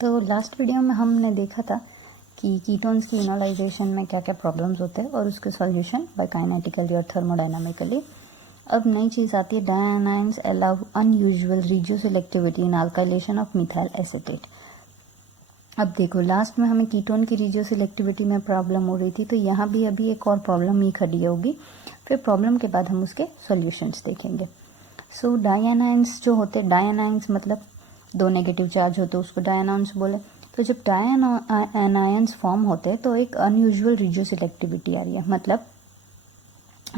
तो last video में हमने देखा था कि कीटोन्स की इनोलाइजेशन में क्या क्या प्रॉब्लम्स होते हैं और उसके सॉल्यूशन बाय काइनेटिकली और थर्मोडायनामिकली। अब नई चीज़ आती है, dianions allow unusual regioselectivity in alkylation of methyl acetate. अब देखो, लास्ट में हमें कीटोन की रिजियोसेलेक्टिविटी में प्रॉब्लम हो रही थी, तो यहाँ भी अभी एक और प्रॉब्लम ही खड़ी होगी। फिर प्रॉब्लम के बाद हम उसके सॉल्यूशंस देखेंगे। सो डायनाइंस जो होते हैं, डायनाइंस मतलब दो नेगेटिव चार्ज होते हैं, उसको डायनाइंस बोले। तो जब डायनाइंस फॉर्म होते हैं तो एक अनयूजुअल रिजियोसेलेक्टिविटी आ रही है। मतलब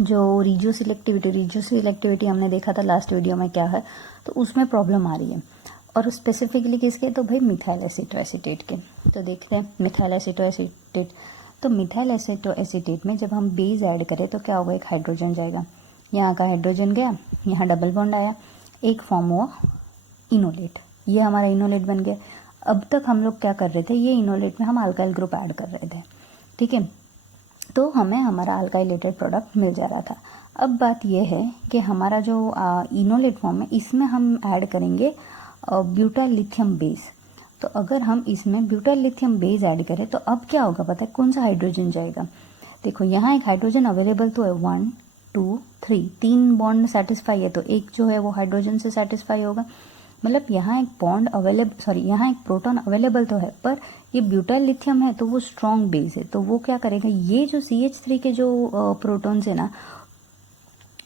जो रिजियोसेलेक्टिविटी हमने देखा था लास्ट वीडियो में क्या है, तो उसमें प्रॉब्लम आ रही है। और स्पेसिफिकली किसके, तो भाई मिथाइल एसीटोएसीटेट के। तो देखते हैं मिथाइल एसीटोएसीटेट। तो मिथाइल एसीटोएसीटेट में जब हम बेस ऐड करें तो क्या होगा, एक हाइड्रोजन जाएगा, यहाँ का हाइड्रोजन गया, यहाँ डबल बॉन्ड आया, एक फॉर्म हुआ इनोलेट। ये हमारा इनोलेट बन गया। अब तक हम लोग क्या कर रहे थे, ये इनोलेट में हम अल्काइल ग्रुप ऐड कर रहे थे, ठीक है। तो हमें हमारा अल्काइलेटेड प्रोडक्ट मिल जा रहा था। अब बात यह है कि हमारा जो इनोलेट फॉर्म है, इसमें हम ऐड करेंगे ब्यूटाइल लिथियम बेस। तो अगर हम इसमें ब्यूटाइल लिथियम बेस ऐड करें तो अब क्या होगा पता है, कौन सा हाइड्रोजन जाएगा। देखो यहाँ एक हाइड्रोजन अवेलेबल तो है, 1 2 3, 3 बॉन्ड सेटिस्फाई है, तो एक जो है वो हाइड्रोजन से सेटिस्फाई होगा। मतलब यहाँ एक बॉन्ड यहाँ एक प्रोटॉन अवेलेबल तो है, पर ये ब्यूटाइल लिथियम है तो वो स्ट्रॉन्ग बेस है, तो वो क्या करेगा, ये जो CH3 के जो प्रोटॉन्स है ना,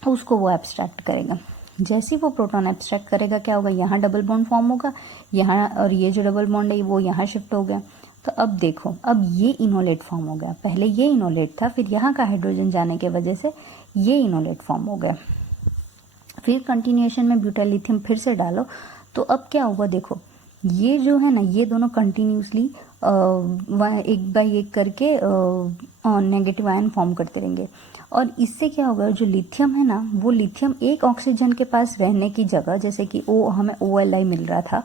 उसको वो एब्स्ट्रैक्ट करेगा। जैसे ही वो प्रोटॉन एब्स्ट्रैक्ट करेगा क्या होगा, यहाँ डबल बॉन्ड फॉर्म होगा, यहाँ, और ये जो डबल बॉन्ड है वो यहाँ शिफ्ट हो गया। तो अब देखो, अब ये इनोलेट फॉर्म हो गया। पहले ये इनोलेट था, फिर यहाँ का हाइड्रोजन जाने की वजह से ये इनोलेट फॉर्म हो गया। फिर कंटिन्यूएशन में ब्यूटाइल लिथियम फिर से डालो, तो अब क्या होगा, देखो ये जो है ना, ये दोनों कंटिन्यूसली एक बाय एक करके नेगेटिव आयन फॉर्म करते रहेंगे। और इससे क्या होगा, जो लिथियम है ना, वो लिथियम एक ऑक्सीजन के पास रहने की जगह, जैसे कि हमें OLi मिल रहा था,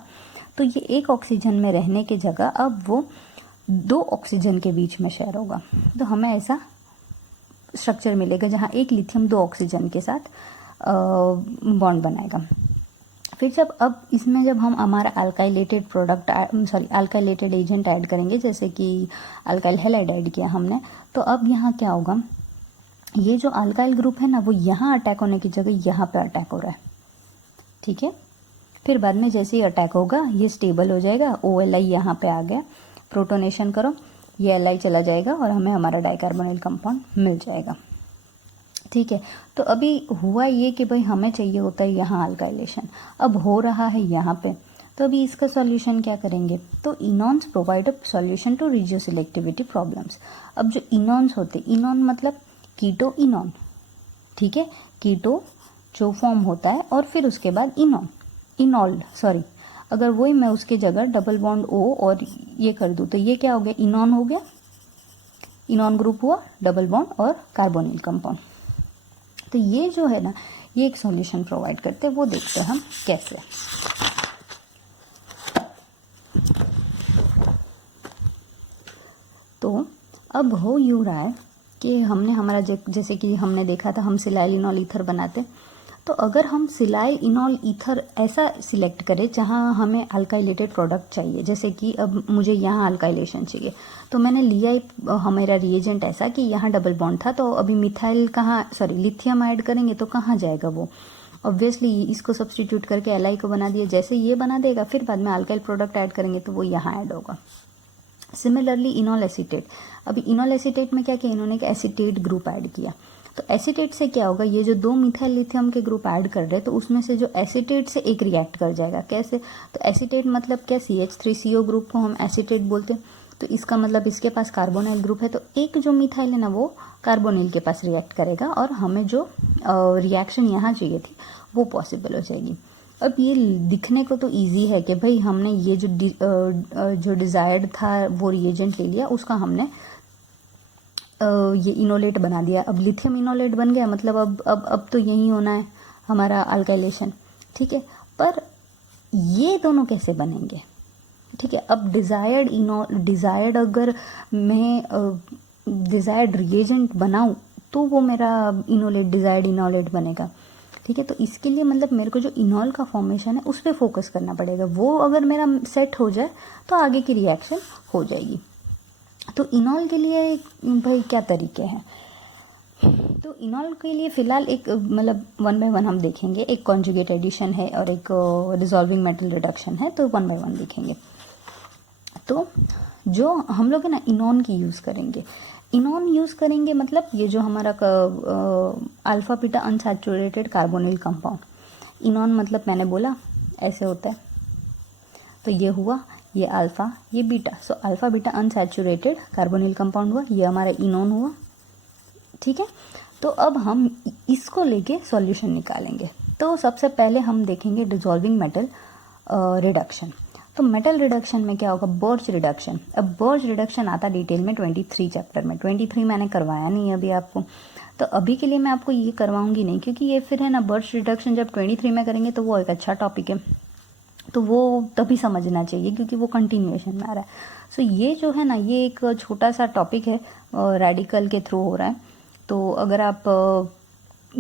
तो ये एक ऑक्सीजन में रहने की जगह अब वो 2 ऑक्सीजन के बीच में शेयर होगा। तो हमें ऐसा स्ट्रक्चर मिलेगा जहाँ एक लिथियम 2 ऑक्सीजन के साथ बॉन्ड बनाएगा। फिर अब इसमें जब हम हमारा अल्काइलेटेड एजेंट ऐड करेंगे, जैसे कि अल्काइल हैलाइड ऐड किया हमने, तो अब यहाँ क्या होगा, ये जो अल्काइल ग्रुप है ना, वो यहाँ अटैक होने की जगह यहाँ पे अटैक हो रहा है, ठीक है। फिर बाद में जैसे ही अटैक होगा ये स्टेबल हो जाएगा, OLi यहाँ पे आ गया, प्रोटोनेशन करो, ये Li चला जाएगा और हमें हमारा डाइकार्बोनिल कंपाउंड मिल जाएगा, ठीक है। तो अभी हुआ ये कि भाई हमें चाहिए होता है यहाँ अल्काइलेशन, अब हो रहा है यहाँ पे, तो अभी इसका सॉल्यूशन क्या करेंगे, तो enones provide a solution to regioselectivity problems. अब जो इनॉन्स होते, इनॉन मतलब कीटो इनॉन, ठीक है, कीटो जो फॉर्म होता है और फिर उसके बाद अगर वही मैं उसकी जगह डबल बॉन्ड O और ये कर दूँ तो ये क्या हो गया, इनॉन हो गया, इनॉन ग्रुप हुआ, डबल बॉन्ड और कार्बोनिल कंपाउंड। तो ये जो है ना, ये एक सॉल्यूशन प्रोवाइड करते हैं, वो देखते हैं हम कैसे। तो अब हो यूँ रहा है कि हमने हमारा जैसे कि हमने देखा था, हम सिलाइल इनॉल ईथर बनाते, तो अगर हम सिलाइल इनॉल ईथर ऐसा सिलेक्ट करें जहाँ हमें अल्काइलेटेड प्रोडक्ट चाहिए, जैसे कि अब मुझे यहाँ अल्काइलेशन चाहिए, तो मैंने लिया हमारा रिएजेंट ऐसा कि यहाँ डबल बॉन्ड था, तो अभी लिथियम ऐड करेंगे तो कहाँ जाएगा वो, ऑब्वियसली इसको सब्सटीट्यूट करके Li को बना दिया, जैसे ये बना देगा, फिर बाद में अल्काइल प्रोडक्ट ऐड करेंगे तो वो यहाँ ऐड होगा। सिमिलरली इनॉल एसीटेट, अभी इनॉल एसीटेट में क्या किया, इन्होंने एक एसीटेट ग्रुप ऐड किया, तो एसीटेट से क्या होगा, ये जो 2 मिथाइल लिथियम के ग्रुप ऐड कर रहे हैं, तो उसमें से जो एसीटेट से एक रिएक्ट कर जाएगा। कैसे, तो एसीटेट मतलब क्या, CH3CO ग्रुप को हम एसीटेट बोलते हैं, तो इसका मतलब इसके पास कार्बोनाइल ग्रुप है, तो एक जो मिथाइल है ना, वो कार्बोनिल के पास रिएक्ट करेगा और हमें जो रिएक्शन यहाँ चाहिए थी वो पॉसिबल हो जाएगी। अब ये दिखने को तो इजी है कि भाई हमने ये जो डिजायर्ड था वो रिएजेंट ले लिया, उसका हमने ये इनोलेट बना दिया, अब लिथियम इनोलेट बन गया, मतलब अब तो यही होना है हमारा अल्काइलेशन, ठीक है। पर ये दोनों कैसे बनेंगे, ठीक है। अब डिजायर्ड अगर मैं डिजायर्ड रिएजेंट बनाऊं तो वो मेरा डिजायर्ड इनोलेट बनेगा, ठीक है। तो इसके लिए मतलब मेरे को जो इनॉल का फॉर्मेशन है उस पर फोकस करना पड़ेगा, वो अगर मेरा सेट हो जाए तो आगे की रिएक्शन हो जाएगी। तो इनॉल के लिए भाई क्या तरीके हैं, तो इनॉल के लिए फिलहाल एक मतलब 1 बाय 1 हम देखेंगे। एक कॉन्जुगेट एडिशन है और एक डिसॉल्विंग मेटल रिडक्शन है, तो 1 बाय 1 देखेंगे। तो जो हम लोग है ना इनॉन की यूज़ करेंगे, इनॉन यूज़ करेंगे मतलब ये जो हमारा alpha beta unsaturated carbonyl compound, enone मतलब मैंने बोला ऐसे होता है, तो ये हुआ, ये अल्फा ये beta, so alpha beta unsaturated carbonyl compound हुआ, ये हमारा इनॉन हुआ, ठीक है। तो अब हम इसको लेके सॉल्यूशन निकालेंगे। तो सबसे पहले हम देखेंगे डिसॉल्विंग मेटल रिडक्शन। तो मेटल रिडक्शन में क्या होगा, बर्च रिडक्शन। अब बर्च रिडक्शन आता डिटेल में 23 चैप्टर में, 23 मैंने करवाया नहीं है अभी आपको, तो अभी के लिए मैं आपको ये करवाऊंगी नहीं, क्योंकि ये फिर है ना बर्च रिडक्शन जब 23 में करेंगे तो वो एक अच्छा टॉपिक है, तो वो तभी समझना चाहिए क्योंकि वो कंटिन्यूएशन में आ रहा है। सो ये जो है ना ये एक छोटा सा टॉपिक है, रेडिकल के थ्रू हो रहा है, तो अगर आप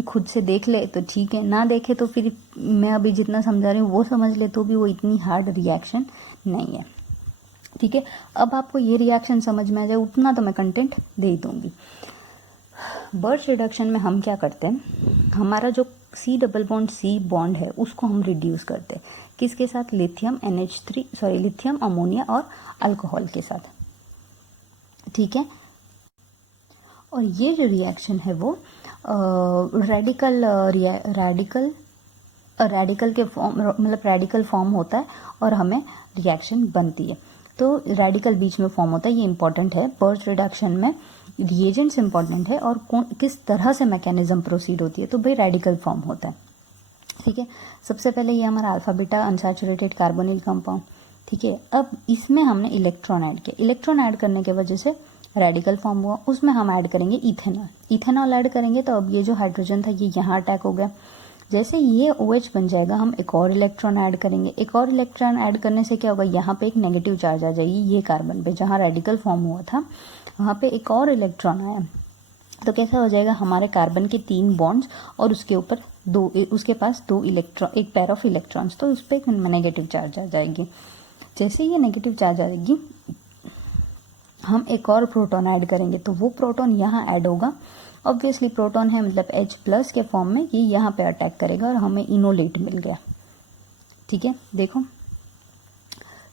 खुद से देख ले तो ठीक है, ना देखे तो फिर मैं अभी जितना समझा रही हूँ वो समझ ले, तो भी वो इतनी हार्ड रिएक्शन नहीं है, ठीक है। अब आपको ये रिएक्शन समझ में आ जाए उतना तो मैं कंटेंट दे ही दूंगी। बर्च रिडक्शन में हम क्या करते हैं, हमारा जो C double bond C bond है उसको हम रिड्यूस करते हैं, किसके साथ, लिथियम लिथियम अमोनिया और अल्कोहल के साथ, ठीक है। और ये जो रिएक्शन है वो रेडिकल के फॉर्म मतलब रेडिकल फॉर्म होता है और हमें रिएक्शन बनती है। तो रेडिकल बीच में फॉर्म होता है, ये इंपॉर्टेंट है। बर्च रिडक्शन में रिएजेंट्स इंपॉर्टेंट है और किस तरह से मैकेनिज्म प्रोसीड होती है, तो भाई रेडिकल फॉर्म होता है, ठीक है। सबसे पहले ये हमारा alpha beta unsaturated carbonyl compound, ठीक है। अब इसमें हमने इलेक्ट्रॉन ऐड किया, इलेक्ट्रॉन ऐड करने की वजह से रेडिकल फॉर्म हुआ, उसमें हम ऐड करेंगे इथेनॉल, इथेनॉल ऐड करेंगे तो अब ये जो हाइड्रोजन था ये यहाँ अटैक हो गया, जैसे ये OH बन जाएगा हम एक और इलेक्ट्रॉन ऐड करेंगे, एक और इलेक्ट्रॉन ऐड करने से क्या होगा, यहाँ पे एक नेगेटिव चार्ज आ जाएगी, ये कार्बन पे जहाँ रेडिकल फॉर्म हुआ था वहाँ पे एक और इलेक्ट्रॉन आया, तो कैसा हो जाएगा, हमारे कार्बन के 3 बॉन्ड्स और उसके ऊपर उसके पास 2 इलेक्ट्रॉन, एक पेयर ऑफ इलेक्ट्रॉन्स, तो उस पर एक नेगेटिव चार्ज आ जाएगी। जैसे ये नेगेटिव चार्ज आ जाएगी हम एक और प्रोटॉन ऐड करेंगे, तो वो प्रोटॉन यहाँ ऐड होगा, ऑब्वियसली प्रोटॉन है मतलब H+ के फॉर्म में, ये यहाँ पे अटैक करेगा और हमें इनोलेट मिल गया, ठीक है। देखो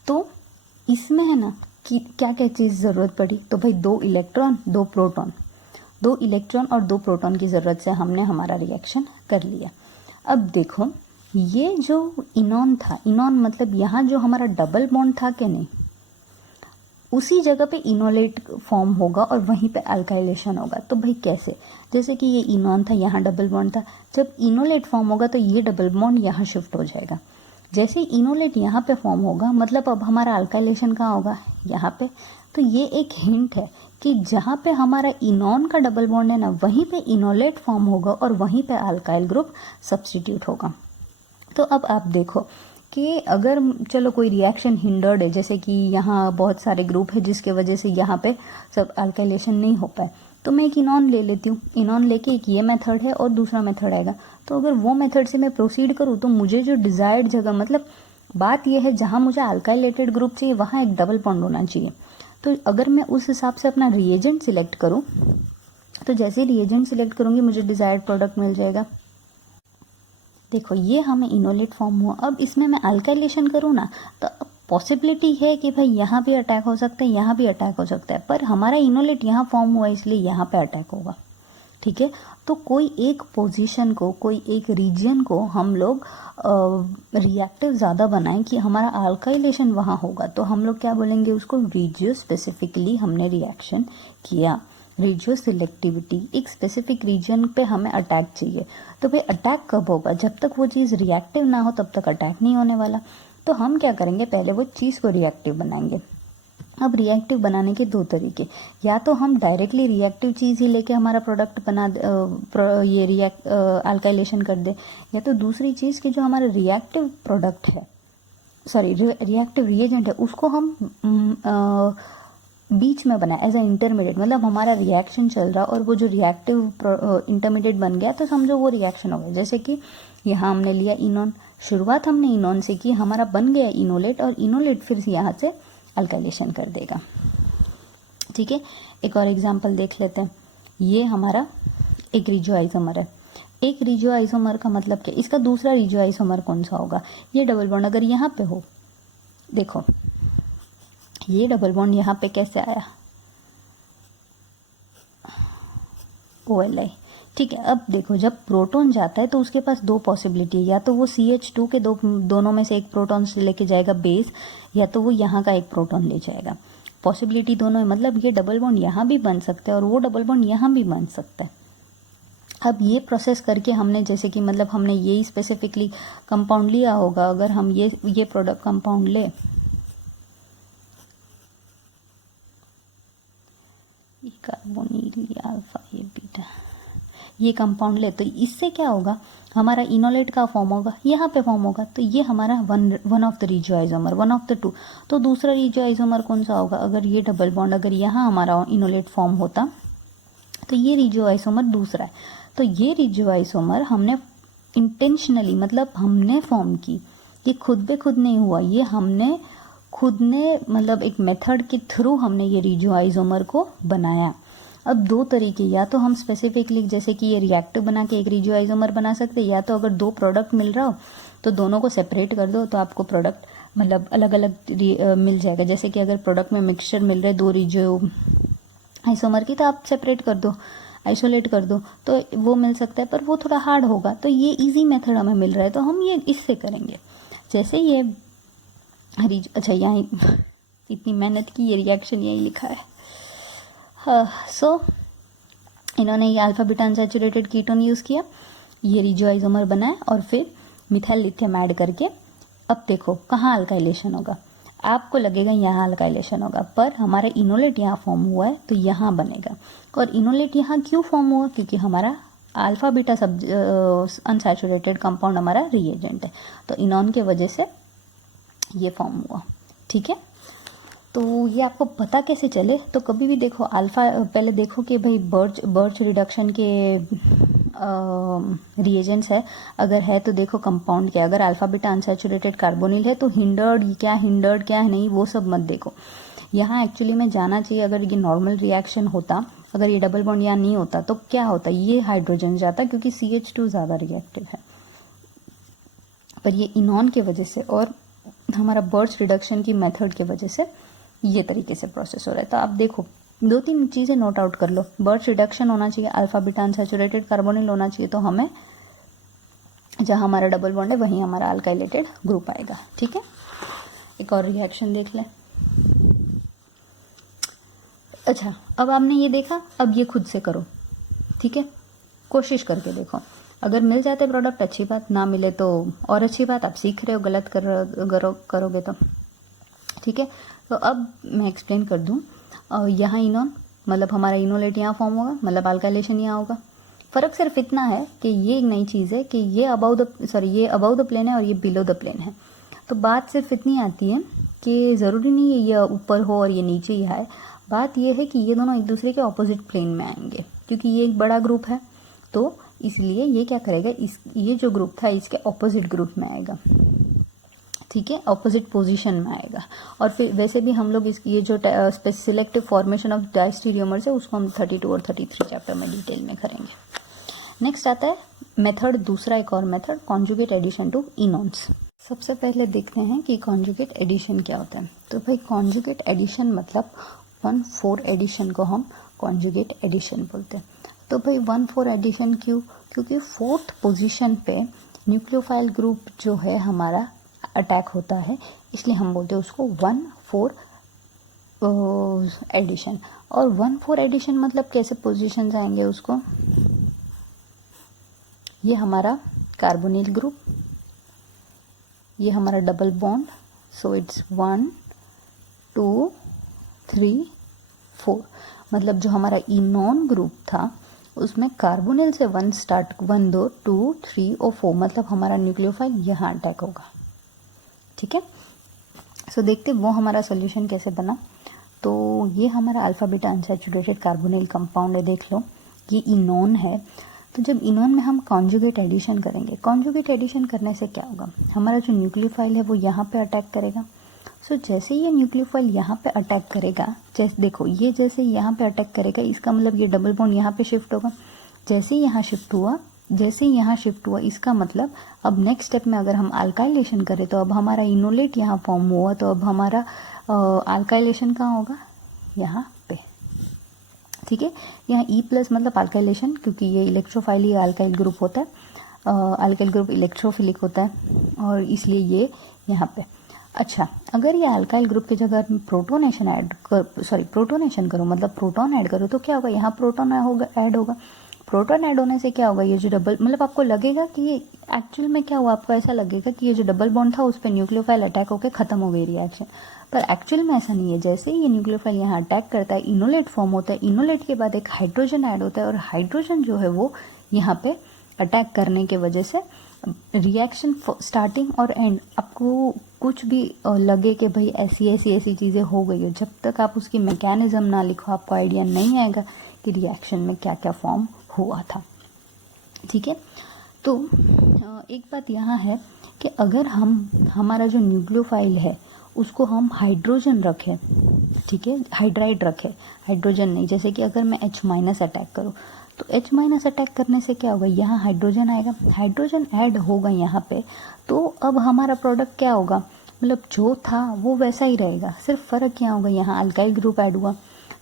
तो इसमें है ना कि क्या क्या चीज़ ज़रूरत पड़ी, तो भाई 2 इलेक्ट्रॉन 2 प्रोटॉन, 2 इलेक्ट्रॉन और 2 प्रोटॉन की ज़रूरत से हमने हमारा रिएक्शन कर लिया। अब देखो ये जो इनॉन था, इनॉन मतलब यहाँ जो हमारा डबल बॉन्ड था कि नहीं, उसी जगह पे इनोलेट फॉर्म होगा और वहीं पे अल्काइलेशन होगा। तो भाई कैसे, जैसे कि ये इनॉन था, यहाँ डबल बॉन्ड था, जब इनोलेट फॉर्म होगा तो ये डबल बॉन्ड यहाँ शिफ्ट हो जाएगा, जैसे ही इनोलेट यहाँ पे फॉर्म होगा मतलब अब हमारा अल्काइलेशन कहाँ होगा, यहाँ पे। तो ये एक हिंट है कि जहाँ पे हमारा इनॉन का डबल बॉन्ड है ना वहीं पे इनोलेट फॉर्म होगा और वहीं पे अल्काइल ग्रुप सब्सटीट्यूट होगा। तो अब आप देखो कि अगर चलो कोई रिएक्शन हिंडर्ड है, जैसे कि यहाँ बहुत सारे ग्रुप है जिसके वजह से यहाँ पे सब अल्काइलेशन नहीं हो पाए, तो मैं एक इनॉन ले लेती हूँ, इनॉन लेके एक ये मेथड है और दूसरा मेथड आएगा, तो अगर वो मेथड से मैं प्रोसीड करूँ तो मुझे जो डिजायर्ड जगह, मतलब बात यह है जहाँ मुझे अल्काइलेटेड ग्रुप चाहिए वहाँ एक डबल बॉन्ड होना चाहिए। तो अगर मैं उस हिसाब से अपना रिएजेंट सिलेक्ट करूँ, तो जैसे रिएजेंट सिलेक्ट करूँगी मुझे डिजायर्ड प्रोडक्ट मिल जाएगा। देखो ये हमें इनोलेट फॉर्म हुआ, अब इसमें मैं अल्काइलेशन करूँ ना तो पॉसिबिलिटी है कि भाई यहाँ भी अटैक हो सकता है, यहाँ भी अटैक हो सकता है, पर हमारा इनोलेट यहाँ फॉर्म हुआ इसलिए यहाँ पे अटैक होगा, ठीक है। तो कोई एक पोजीशन को, कोई एक रीजन को हम लोग रिएक्टिव ज़्यादा बनाएं कि हमारा अल्काइलेशन वहाँ होगा, तो हम लोग क्या बोलेंगे उसको, रीजियो स्पेसिफिकली हमने रिएक्शन किया, रेडियो सिलेक्टिविटी, एक स्पेसिफिक रीजन पे हमें अटैक चाहिए। तो भाई अटैक कब होगा, जब तक वो चीज़ रिएक्टिव ना हो तब तक अटैक नहीं होने वाला। तो हम क्या करेंगे, पहले वो चीज़ को रिएक्टिव बनाएंगे। अब रिएक्टिव बनाने के 2 तरीके, या तो हम डायरेक्टली रिएक्टिव चीज़ ही लेके हमारा प्रोडक्ट बना ये अल्काइलेशन कर दे, या तो दूसरी चीज़ की जो हमारा रिएक्टिव प्रोडक्ट है, सॉरी रिएक्टिव रिएजेंट है, उसको हम बीच में बना एज अ इंटरमीडिएट, मतलब हमारा रिएक्शन चल रहा और वो जो रिएक्टिव इंटरमीडिएट बन गया तो समझो वो रिएक्शन हो गया। जैसे कि यहाँ हमने लिया इनोन, शुरुआत हमने इनोन से की, हमारा बन गया इनोलेट और इनोलेट फिर यहाँ से अल्काइलेशन कर देगा। ठीक है, एक और एग्जांपल देख लेते हैं। ये हमारा एक रिजियो आइसोमर है। एक रिजियो आइसोमर का मतलब क्या, इसका दूसरा रिजियो आइसोमर कौन सा होगा, ये डबल बॉन्ड अगर यहाँ पे हो, देखो ये डबल बॉन्ड यहाँ पे कैसे आया, OLI। ठीक है, अब देखो जब प्रोटॉन जाता है तो उसके पास दो पॉसिबिलिटी है, या तो वो CH2 के दोनों में से एक प्रोटॉन से लेके जाएगा बेस, या तो वो यहाँ का एक प्रोटॉन ले जाएगा। पॉसिबिलिटी दोनों है, मतलब ये डबल बॉन्ड यहाँ भी बन सकता है और वो डबल बॉन्ड यहाँ भी बन सकता है। अब ये प्रोसेस करके हमने जैसे कि मतलब हमने यही स्पेसिफिकली कंपाउंड लिया होगा, अगर हम ये प्रोडक्ट कंपाउंड ले, ये कार्बोनिल, ये अल्फा, ये बीटा, ये कंपाउंड ले, तो इससे क्या होगा, हमारा इनोलेट का फॉर्म होगा, यहाँ पे फॉर्म होगा, तो ये हमारा one of the regio isomer, one of the two. तो दूसरा रिजियो आइसोमर कौन सा होगा, अगर ये डबल बॉन्ड अगर यहाँ हमारा इनोलेट फॉर्म होता तो ये रिजियो आइसोमर दूसरा है। तो ये रिजियो आइसोमर हमने इंटेंशनली, मतलब हमने फॉर्म की, ये खुद बे खुद नहीं हुआ, ये हमने खुद ने मतलब एक मेथड के थ्रू हमने ये रिजियो आइसोमर को बनाया। अब दो तरीके, या तो हम स्पेसिफिकली जैसे कि ये रिएक्टिव बना के एक रिजियो आइसोमर बना सकते हैं, या तो अगर दो प्रोडक्ट मिल रहा हो तो दोनों को सेपरेट कर दो तो आपको प्रोडक्ट मतलब अलग अलग मिल जाएगा। जैसे कि अगर प्रोडक्ट में मिक्सचर मिल रहा है दो रिजियो आइसोमर की, तो आप सेपरेट कर दो, आइसोलेट कर दो, तो वो मिल सकता है, पर वो थोड़ा हार्ड होगा। तो ये इजी मेथड हमें मिल रहा है तो हम ये इससे करेंगे। जैसे ये अच्छा यहाँ इतनी मेहनत की, ये रिएक्शन यही लिखा है। सो इन्होंने ये alpha beta unsaturated ketone use किया, ये रिजियो आइसोमर बनाए और फिर मिथाइल लिथियम ऐड करके, अब देखो कहाँ अल्काइलेशन होगा, आपको लगेगा यहाँ अल्काइलेशन होगा, पर हमारा इनोलेट यहाँ फॉर्म हुआ है तो यहाँ बनेगा। और इनोलेट यहाँ क्यों फॉर्म हुआ, क्योंकि हमारा अल्फा बीटा सब अनसैचुरेटेड कंपाउंड हमारा रिएजेंट है, तो इनॉन के वजह से ये फॉर्म हुआ। ठीक है, तो ये आपको पता कैसे चले, तो कभी भी देखो अल्फा, पहले देखो कि भाई बर्च रिडक्शन के रिएजेंट्स है, अगर है तो देखो कंपाउंड क्या, अगर अल्फा बीटा अनसैचुरेटेड कार्बोनिल है तो हिंडर्ड क्या है नहीं, वो सब मत देखो। यहाँ एक्चुअली में जाना चाहिए, अगर ये नॉर्मल रिएक्शन होता, अगर ये डबल बॉन्ड यहाँ नहीं होता तो क्या होता, ये हाइड्रोजन जाता क्योंकि CH2 ज़्यादा रिएक्टिव है, पर ये इनॉन के वजह से और हमारा बर्च रिडक्शन की मेथड के वजह से ये तरीके से प्रोसेस हो रहा है। तो आप देखो दो तीन चीज़ें नोट आउट कर लो, बर्च रिडक्शन होना चाहिए, अल्फा बीटा अनसैचुरेटेड कार्बोनिल होना चाहिए, तो हमें जहाँ हमारा डबल बॉन्ड है वहीं हमारा अल्काइलेटेड ग्रुप आएगा। ठीक है, एक और रिएक्शन देख लें। अच्छा, अब आपने ये देखा, अब ये खुद से करो। ठीक है, कोशिश करके देखो, अगर मिल जाते प्रोडक्ट अच्छी बात, ना मिले तो और अच्छी बात, आप सीख रहे हो, गलत करोगे तो। ठीक है, तो अब मैं एक्सप्लेन कर दूं, यहाँ इनोन मतलब हमारा इनोलेट यहाँ फॉर्म होगा, मतलब अल्काइलेशन यहाँ होगा। फ़र्क सिर्फ इतना है कि ये एक नई चीज़ है कि ये ये अबाउ द प्लेन है और ये बिलो द प्लेन है। तो बात सिर्फ इतनी आती है कि ज़रूरी नहीं है ये ऊपर हो और ये नीचे ही आए, बात ये है कि ये दोनों एक दूसरे के ऑपोजिट प्लेन में आएंगे, क्योंकि ये एक बड़ा ग्रुप है, तो इसलिए ये क्या करेगा, ये जो ग्रुप था इसके ऑपोजिट ग्रुप में आएगा। ठीक है, ऑपोजिट पोजीशन में आएगा। और फिर वैसे भी हम लोग ये जो सिलेक्टिव फॉर्मेशन ऑफ डायस्टीरियोमर्स है उसको हम 32 और 33 चैप्टर में डिटेल में करेंगे। नेक्स्ट आता है मेथड, दूसरा एक और मेथड, कॉन्जुगेट एडिशन टू इनॉन्स। सबसे पहले देखते हैं कि कॉन्जुगेट एडिशन क्या होता है। तो भाई कॉन्जुगेट एडिशन मतलब 1,4 एडिशन को हम कॉन्जुगेट एडिशन बोलते हैं। तो भाई 1,4 एडिशन क्यों, क्योंकि 4th पोजीशन पे न्यूक्लियोफाइल ग्रुप जो है हमारा अटैक होता है, इसलिए हम बोलते हैं उसको 1,4 एडिशन। और 1,4 एडिशन मतलब कैसे पोजीशंस आएंगे उसको, ये हमारा कार्बोनिल ग्रुप, ये हमारा डबल बॉन्ड, सो इट्स 1 2 3 4, मतलब जो हमारा इनॉन ग्रुप था उसमें कार्बोनिल से 1 स्टार्ट, 1 2 2 3 और 4, मतलब हमारा न्यूक्लियोफाइल यहाँ अटैक होगा। ठीक है, सो देखते वो हमारा सोल्यूशन कैसे बना। तो ये हमारा alpha beta unsaturated carbonyl compound है, देख लो ये इनोन है। तो जब इनोन में हम कॉन्जुगेट एडिशन करेंगे, कॉन्जुगेट एडिशन करने से क्या होगा, हमारा जो न्यूक्लियोफाइल है वो यहाँ पे अटैक करेगा। सो जैसे ये न्यूक्लियोफाइल यहाँ पे अटैक करेगा, जैसे देखो ये जैसे यहाँ पे अटैक करेगा, इसका मतलब ये डबल बॉन्ड यहाँ पे शिफ्ट होगा। जैसे ही यहाँ शिफ्ट हुआ, जैसे ही यहाँ शिफ्ट हुआ, इसका मतलब अब नेक्स्ट स्टेप में अगर हम अल्काइलेशन करें तो अब हमारा इनोलेट यहाँ फॉर्म हुआ, तो अब हमारा अल्काइलेशन कहाँ होगा, यहाँ पे, ठीक है। यहाँ ई प्लस मतलब अल्काइलेशन, क्योंकि ये इलेक्ट्रोफाइल ही अल्काइल ग्रुप होता है, अल्काइल ग्रुप इलेक्ट्रोफिलिक होता है और इसलिए ये यहाँ पे। अच्छा, अगर ये अल्काइल ग्रुप की जगह प्रोटोनेशन करो, मतलब प्रोटॉन ऐड करो, तो क्या होगा, यहाँ प्रोटॉन ऐड होगा। प्रोटॉन ऐड होने से क्या होगा, ये जो डबल, मतलब आपको लगेगा कि ये एक्चुअल में क्या हुआ, आपको ऐसा लगेगा कि ये जो डबल बॉन्ड था उस पर न्यूक्लियोफाइल अटैक होकर खत्म हो गई रिएक्शन, पर एक्चुअल में ऐसा नहीं है। जैसे ही ये न्यूक्लियोफाइल यहाँ अटैक करता है, इनोलेट फॉर्म होता है, इनोलेट के बाद एक हाइड्रोजन ऐड होता है और हाइड्रोजन जो है वो यहाँ पे अटैक करने के वजह से रिएक्शन स्टार्टिंग और एंड, आपको कुछ भी लगे कि भाई ऐसी चीज़ें हो गई हो, जब तक आप उसकी मैकेनिज्म ना लिखो आपको आइडिया नहीं आएगा कि रिएक्शन में क्या क्या फॉर्म हुआ था, ठीक है। तो एक बात यहाँ है कि अगर हमारा जो न्यूक्लियोफाइल है उसको हम हाइड्रोजन रखें, ठीक है, हाइड्राइड रखें, हाइड्रोजन नहीं, जैसे कि अगर मैं H- अटैक करूँ तो H- अटैक करने से क्या होगा, यहाँ हाइड्रोजन आएगा, हाइड्रोजन ऐड होगा यहाँ पे, तो अब हमारा प्रोडक्ट क्या होगा, मतलब जो था वो वैसा ही रहेगा, सिर्फ फ़र्क क्या होगा, यहाँ अल्काइल ग्रुप ऐड हुआ।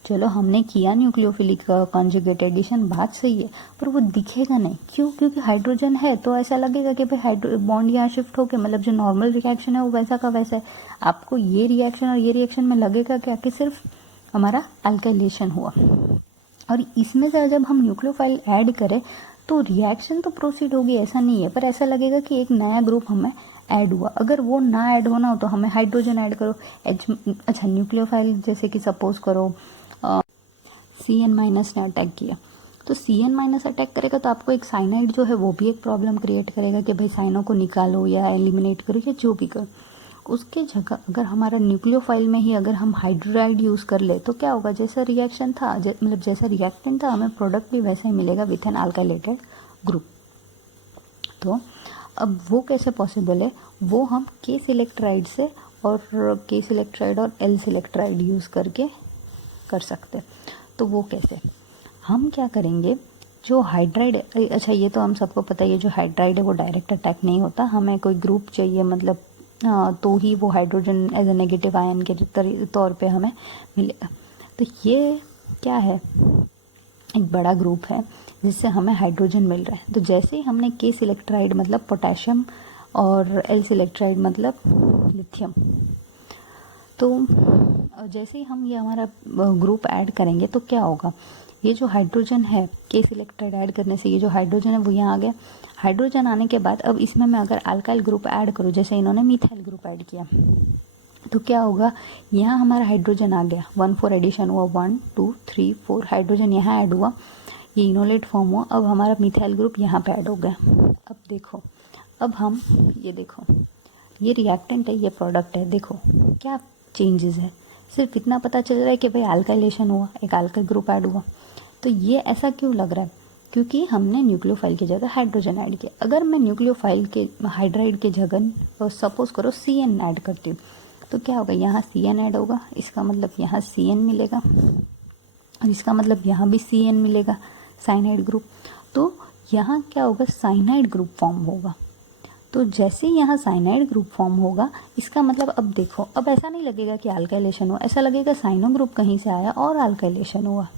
चलो हमने किया न्यूक्लियोफिलिक कॉन्जुगेट एडिशन, बात सही है, पर वो दिखेगा नहीं, क्यों, क्योंकि हाइड्रोजन है, तो ऐसा लगेगा कि भाई बॉन्ड यहाँ शिफ्ट होके, मतलब जो नॉर्मल रिएक्शन है वो वैसा का वैसा है। आपको ये रिएक्शन और ये रिएक्शन में लगेगा क्या कि सिर्फ हमारा अल्काइलेशन हुआ, और इसमें से जब हम न्यूक्लियोफाइल ऐड करें तो रिएक्शन तो प्रोसीड होगी, ऐसा नहीं है, पर ऐसा लगेगा कि एक नया ग्रुप हमें ऐड हुआ। अगर वो ना ऐड होना हो तो हमें हाइड्रोजन ऐड करो, अच्छा न्यूक्लियोफाइल जैसे कि सपोज करो CN- ने अटैक किया, तो CN- अटैक करेगा तो आपको एक साइनाइड जो है वो भी एक प्रॉब्लम क्रिएट करेगा कि भाई साइनों को निकालो या एलिमिनेट करो या जो भी करो। उसके जगह अगर हमारा न्यूक्लियोफाइल में ही अगर हम हाइड्राइड यूज़ कर ले तो क्या होगा, जैसा रिएक्शन था, मतलब जैसा रिएक्टेंट था, हमें प्रोडक्ट भी वैसा ही मिलेगा विथ एन अल्काइलेटेड ग्रुप। तो अब वो कैसे पॉसिबल है, वो हम के सिलेक्ट्राइड से और के सिलेक्ट्राइड और एल सिलेक्ट्राइड यूज़ करके कर सकते। तो वो कैसे, हम क्या करेंगे, जो हाइड्राइड, अच्छा ये तो हम सबको पता है, ये जो हाइड्राइड है वो डायरेक्ट अटैक नहीं होता, हमें कोई ग्रुप चाहिए, मतलब तो ही वो hydrogen as a negative ion के तौर पे हमें मिलेगा। तो ये क्या है, एक बड़ा ग्रुप है जिससे हमें हाइड्रोजन मिल रहा है। तो जैसे ही हमने के सिलेक्ट्राइड मतलब पोटेशियम और एल सिलेक्ट्राइड मतलब लिथियम, तो जैसे ही हम ये हमारा ग्रुप ऐड करेंगे तो क्या होगा, ये जो हाइड्रोजन है के सिलेक्ट्राइड ऐड करने से ये जो हाइड्रोजन है वो यहाँ आ गया। हाइड्रोजन आने के बाद अब इसमें मैं अगर अल्काइल ग्रुप ऐड करूँ, जैसे इन्होंने मिथाइल ग्रुप ऐड किया, तो क्या होगा, यहाँ हमारा हाइड्रोजन आ गया, 1 4 एडिशन हुआ, 1 2 3 4 हाइड्रोजन यहाँ ऐड हुआ, ये इनोलेट फॉर्म हुआ, अब हमारा मिथाइल ग्रुप यहाँ पे ऐड हो गया। अब देखो, अब हम ये देखो, ये रिएक्टेंट है, ये प्रोडक्ट है, देखो क्या चेंजेस है, सिर्फ इतना पता चल रहा है कि भाई अल्काइलेशन हुआ, एक अल्काइल ग्रुप ऐड हुआ। तो ये ऐसा क्यों लग रहा है, क्योंकि हमने न्यूक्लियोफाइल की जगह हाइड्रोजन ऐड किया। अगर मैं न्यूक्लियोफाइल के हाइड्राइड की जगह सपोज करो CN ऐड करती हूँ, तो क्या होगा, यहाँ CN ऐड होगा, इसका मतलब यहाँ CN मिलेगा और इसका मतलब यहाँ भी CN मिलेगा, साइनाइड ग्रुप। तो यहाँ क्या होगा, साइनाइड ग्रुप फॉर्म होगा। तो जैसे यहाँ साइनाइड ग्रुप फॉर्म होगा, इसका मतलब अब देखो, अब ऐसा नहीं लगेगा कि अल्काइलेशन हुआ, ऐसा लगेगा साइनो ग्रुप कहीं से आया और अल्काइलेशन हुआ,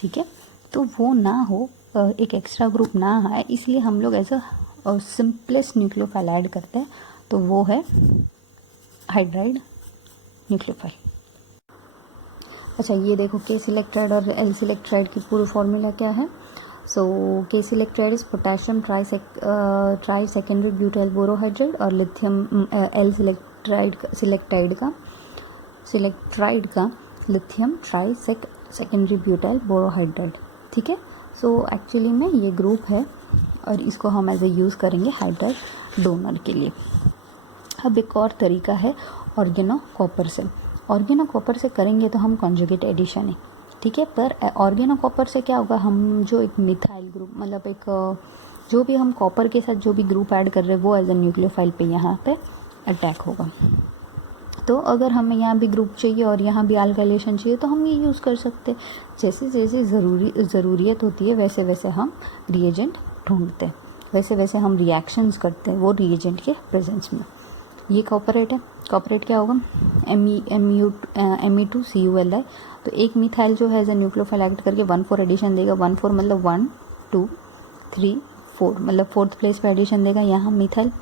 ठीक है। तो वो ना हो, एक एक्स्ट्रा ग्रुप ना आए, इसलिए हम लोग as a simplest nucleophile add करते हैं, तो वो है हाइड्राइड न्यूक्लियोफाइल। अच्छा ये देखो, के सिलेक्ट्राइड और एल सिलेक्ट्राइड की पूरी फॉर्मूला क्या है। So K selectride is potassium tri secondary butyl borohydride, और लिथियम एल सिलेक्ट्राइड का lithium tri secondary butyl borohydride, ठीक है। सो एक्चुअली में ये ग्रुप है और इसको हम एज ए यूज़ करेंगे हाइड्राइड डोनर के लिए। अब एक और तरीका है ऑर्गेनो कॉपर से। ऑर्गेनो कॉपर से करेंगे तो हम कॉन्जुगेट एडिशन है, ठीक है। पर ऑर्गेनो कॉपर से क्या होगा, हम जो एक मिथाइल ग्रुप मतलब एक जो भी हम कॉपर के साथ जो भी ग्रुप ऐड कर रहे हैं वो एज अ न्यूक्लियोफाइल पे यहाँ पे अटैक होगा। तो अगर हमें यहाँ भी ग्रुप चाहिए और यहाँ भी अल्काइलेशन चाहिए तो हम ये यूज़ कर सकते हैं। जैसे जैसे ज़रूरियत होती है वैसे वैसे हम रिएजेंट ढूंढते हैं, वैसे वैसे हम रिएक्शंस करते हैं वो रिएजेंट के प्रेजेंस में। ये कॉपरेट है, कॉपरेट क्या होगा Me2Cu Li। तो एक मिथाइल जो है एज ए न्यूक्लियोफाइल एक्ट करके 1,4 एडिशन देगा। 1,4 मतलब 1 2 3 4 मतलब 4th प्लेस पे एडिशन देगा यहाँ मिथाइल।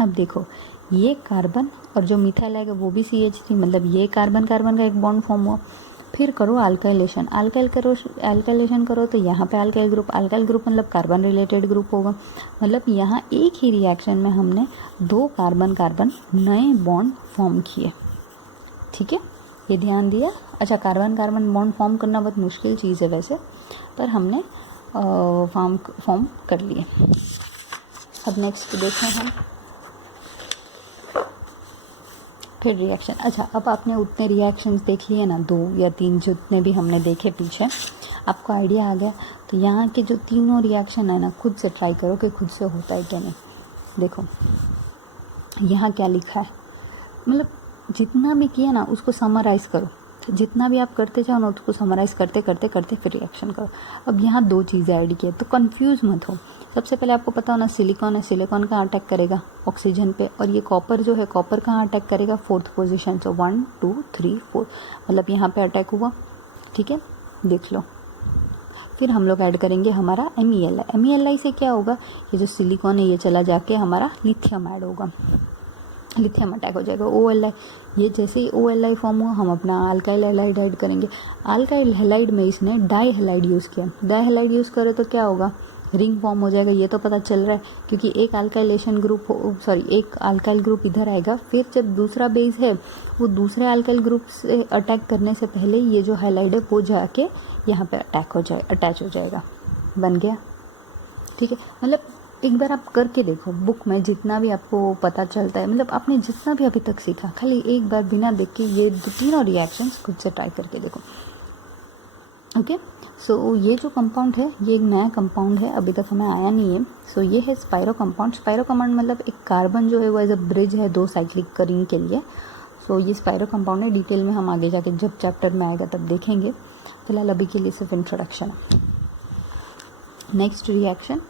अब देखो ये कार्बन और जो मिथाइल आएगा वो भी CH3 मतलब ये कार्बन कार्बन का एक बॉन्ड फॉर्म हुआ। फिर करो अल्काइलेशन, अल्काइलेशन करो तो यहाँ पे अल्काइल ग्रुप मतलब कार्बन रिलेटेड ग्रुप होगा। मतलब यहाँ एक ही रिएक्शन में हमने 2 कार्बन कार्बन नए बॉन्ड फॉर्म किए, ठीक है, ये ध्यान दिया। अच्छा, कार्बन कार्बन बॉन्ड फॉर्म करना बहुत मुश्किल चीज़ है वैसे, पर हमने फॉर्म कर लिए। अब नेक्स्ट देखें हम फिर रिएक्शन। अच्छा, अब आपने उतने रिएक्शंस देख लिए ना, 2 या 3 जितने भी हमने देखे पीछे, आपको आइडिया आ गया। तो यहाँ के जो तीनों रिएक्शन है ना, खुद से ट्राई करो कि खुद से होता है क्या नहीं। देखो यहाँ क्या लिखा है, मतलब जितना भी किया ना उसको समराइज़ करो, जितना भी आप करते जाओ ना उसको समराइज़ करते करते करते फिर रिएक्शन करो। अब यहाँ 2 चीज़ें ऐड की है तो कंफ्यूज मत हो। सबसे पहले आपको पता होना सिलिकॉन है, सिलिकॉन कहाँ अटैक करेगा, ऑक्सीजन पे, और ये कॉपर जो है कॉपर कहाँ अटैक करेगा, 4th पोजीशन। तो 1 2 3 4 मतलब यहाँ पे अटैक हुआ, ठीक है, देख लो। फिर हम लोग ऐड करेंगे हमारा MELI से क्या होगा, ये जो सिलिकॉन है ये चला जाके हमारा लिथियम ऐड होगा, लिथियम अटैक हो जाएगा। OLi, ये जैसे ही OLi फॉर्म हुआ हम अपना अल्काइल हैलाइड ऐड करेंगे। अल्काइल हैलाइड में इसने डाई हैलाइड यूज़ किया, डाई हैलाइड यूज़ करे तो क्या होगा, रिंग फॉर्म हो जाएगा। ये तो पता चल रहा है क्योंकि एक अल्काइलेशन ग्रुप एक अल्काइल ग्रुप इधर आएगा, फिर जब दूसरा बेस है वो दूसरे अल्काइल ग्रुप से अटैक करने से पहले ये जो हैलाइड है वो जाके यहाँ पे अटैच हो जाएगा, बन गया, ठीक है। मतलब एक बार आप करके देखो, बुक में जितना भी आपको पता चलता है, मतलब आपने जितना भी अभी तक सीखा, खाली एक बार बिना देख के ये तीनों रिएक्शंस खुद से ट्राई करके देखो, ओके। सो ये जो कंपाउंड है ये एक नया कंपाउंड है, अभी तक हमें आया नहीं है। सो ये है स्पाइरो कंपाउंड। स्पाइरो कंपाउंड मतलब एक कार्बन जो है वो एज अ ब्रिज है 2 साइक्लिक रिंग के लिए। सो ये स्पाइरो कंपाउंड है, डिटेल में हम आगे जाके जब चैप्टर में आएगा तब देखेंगे, फिलहाल अभी के लिए सिर्फ इंट्रोडक्शन है। नेक्स्ट रिएक्शन,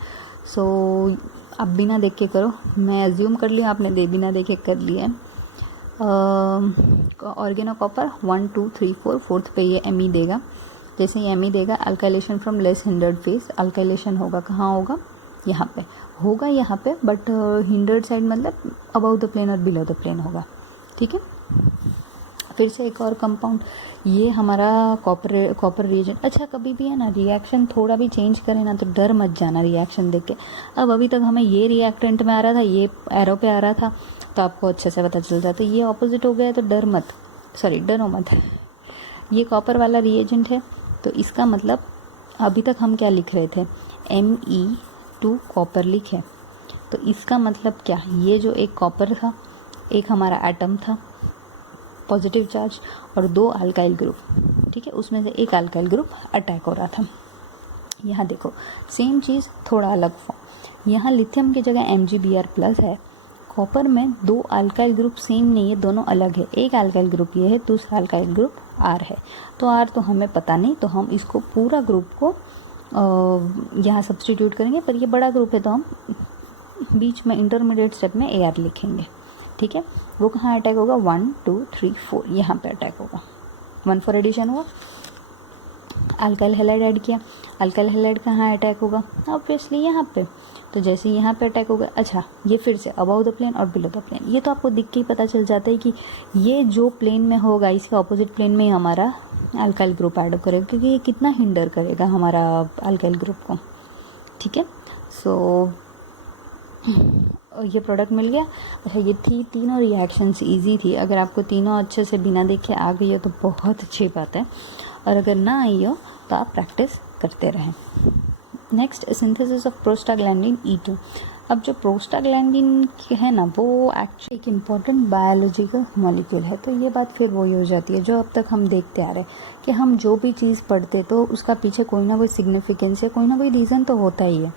सो आप बिना देख के करो, मैं एज्यूम कर लिया आपने बिना देखे कर लिया है। ऑर्गेनो कॉपर 1 2 3 4 4th पे ये Me देगा। जैसे ही Me देगा alkylation from less hindered phase, alkylation होगा कहाँ होगा, यहाँ पे होगा, यहाँ पे, बट हिंडर्ड साइड मतलब अबाउ द प्लेन और बिलो द प्लेन होगा, ठीक है। फिर से एक और कंपाउंड, ये हमारा कॉपर रिएजेंट। अच्छा, कभी भी है ना रिएक्शन थोड़ा भी चेंज करे ना तो डर मत जाना रिएक्शन देख के। अब अभी तक हमें ये रिएक्टेंट में आ रहा था, ये एरो पे आ रहा था, तो आपको अच्छे से पता चल जाता है ये ऑपोजिट हो गया, तो डरो मत। ये कॉपर वाला रिएजेंट है, तो इसका मतलब अभी तक हम क्या लिख रहे थे, Me2 कॉपर लिखे, तो इसका मतलब क्या, ये जो एक कॉपर था, एक हमारा एटम था पॉजिटिव चार्ज और 2 अल्काइल ग्रुप, ठीक है, उसमें से एक अल्काइल ग्रुप अटैक हो रहा था। यहाँ देखो सेम चीज़ थोड़ा अलग फॉर्म, यहाँ लिथियम की जगह MgBr+ है, कॉपर में 2 अल्काइल ग्रुप सेम नहीं है, दोनों अलग है, एक अल्काइल ग्रुप ये है, दूसरा अल्काइल ग्रुप R है। तो R तो हमें पता नहीं, तो हम इसको पूरा ग्रुप को यहाँ सब्सटीट्यूट करेंगे, पर ये बड़ा ग्रुप है तो हम बीच में इंटरमीडिएट स्टेप में AR लिखेंगे, ठीक है। वो कहाँ अटैक होगा, 1 2 3 4 यहाँ पे अटैक होगा। 1,4 एडिशन हुआ, अल्काइल हैलाइड ऐड किया, अल्काइल हैलाइड कहाँ अटैक होगा, ऑब्वियसली यहाँ पे, तो जैसे यहाँ पे अटैक होगा। अच्छा, ये फिर से अबाउ द प्लेन और बिलो द प्लेन, ये तो आपको दिख के ही पता चल जाता है कि ये जो प्लेन में होगा इसके ऑपोजिट प्लेन में ही हमारा अल्काइल ग्रुप ऐड करेगा, क्योंकि ये कितना हिंडर करेगा हमारा अल्काइल ग्रुप को, ठीक है। सो ये प्रोडक्ट मिल गया। अच्छा, ये तीनों रिएक्शंस इजी थी, अगर आपको तीनों अच्छे से बिना देखे आ गई हो तो बहुत अच्छी बात है, और अगर ना आई हो तो आप प्रैक्टिस करते रहें। Next, synthesis of prostaglandin E2। अब जो प्रोस्टाग्लैंडिन है ना वो एक्चुअली एक इम्पॉर्टेंट बायोलॉजिकल मॉलिक्यूल है। तो ये बात फिर वही हो जाती है जो अब तक हम देखते आ रहे हैं कि हम जो भी चीज़ पढ़ते तो उसका पीछे कोई ना कोई सिग्निफिकेंस या कोई ना कोई रीज़न तो होता ही है।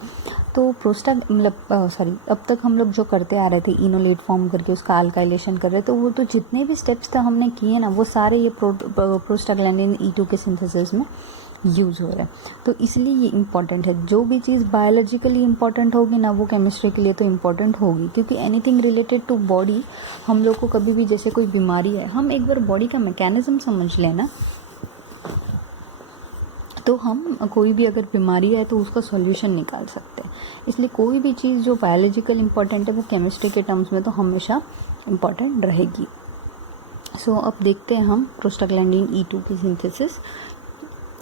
तो अब तक हम लोग जो करते आ रहे थे इनोलेट फॉर्म करके उसका अल्काइलेशन कर रहे, तो वो तो जितने भी स्टेप्स था हमने किए ना वो सारे ये प्रोस्टाग्लैंडिन E2 के सिंथेसिस में यूज़ हो रहा है। तो इसलिए ये इम्पॉर्टेंट है। जो भी चीज़ बायोलॉजिकली इम्पॉर्टेंट होगी ना वो केमिस्ट्री के लिए तो इम्पॉर्टेंट होगी, क्योंकि एनीथिंग रिलेटेड टू बॉडी हम लोग को कभी भी, जैसे कोई बीमारी है, हम एक बार बॉडी का मैकेनिज्म समझ लेना तो हम कोई भी अगर बीमारी है तो उसका सॉल्यूशन निकाल सकते हैं। इसलिए कोई भी चीज़ जो बायोलॉजिकल इम्पॉर्टेंट है वो केमिस्ट्री के टर्म्स में तो हमेशा इम्पॉर्टेंट रहेगी। सो अब देखते हैं हम प्रोस्टाग्लैंडिन E2 की सिंथेसिस।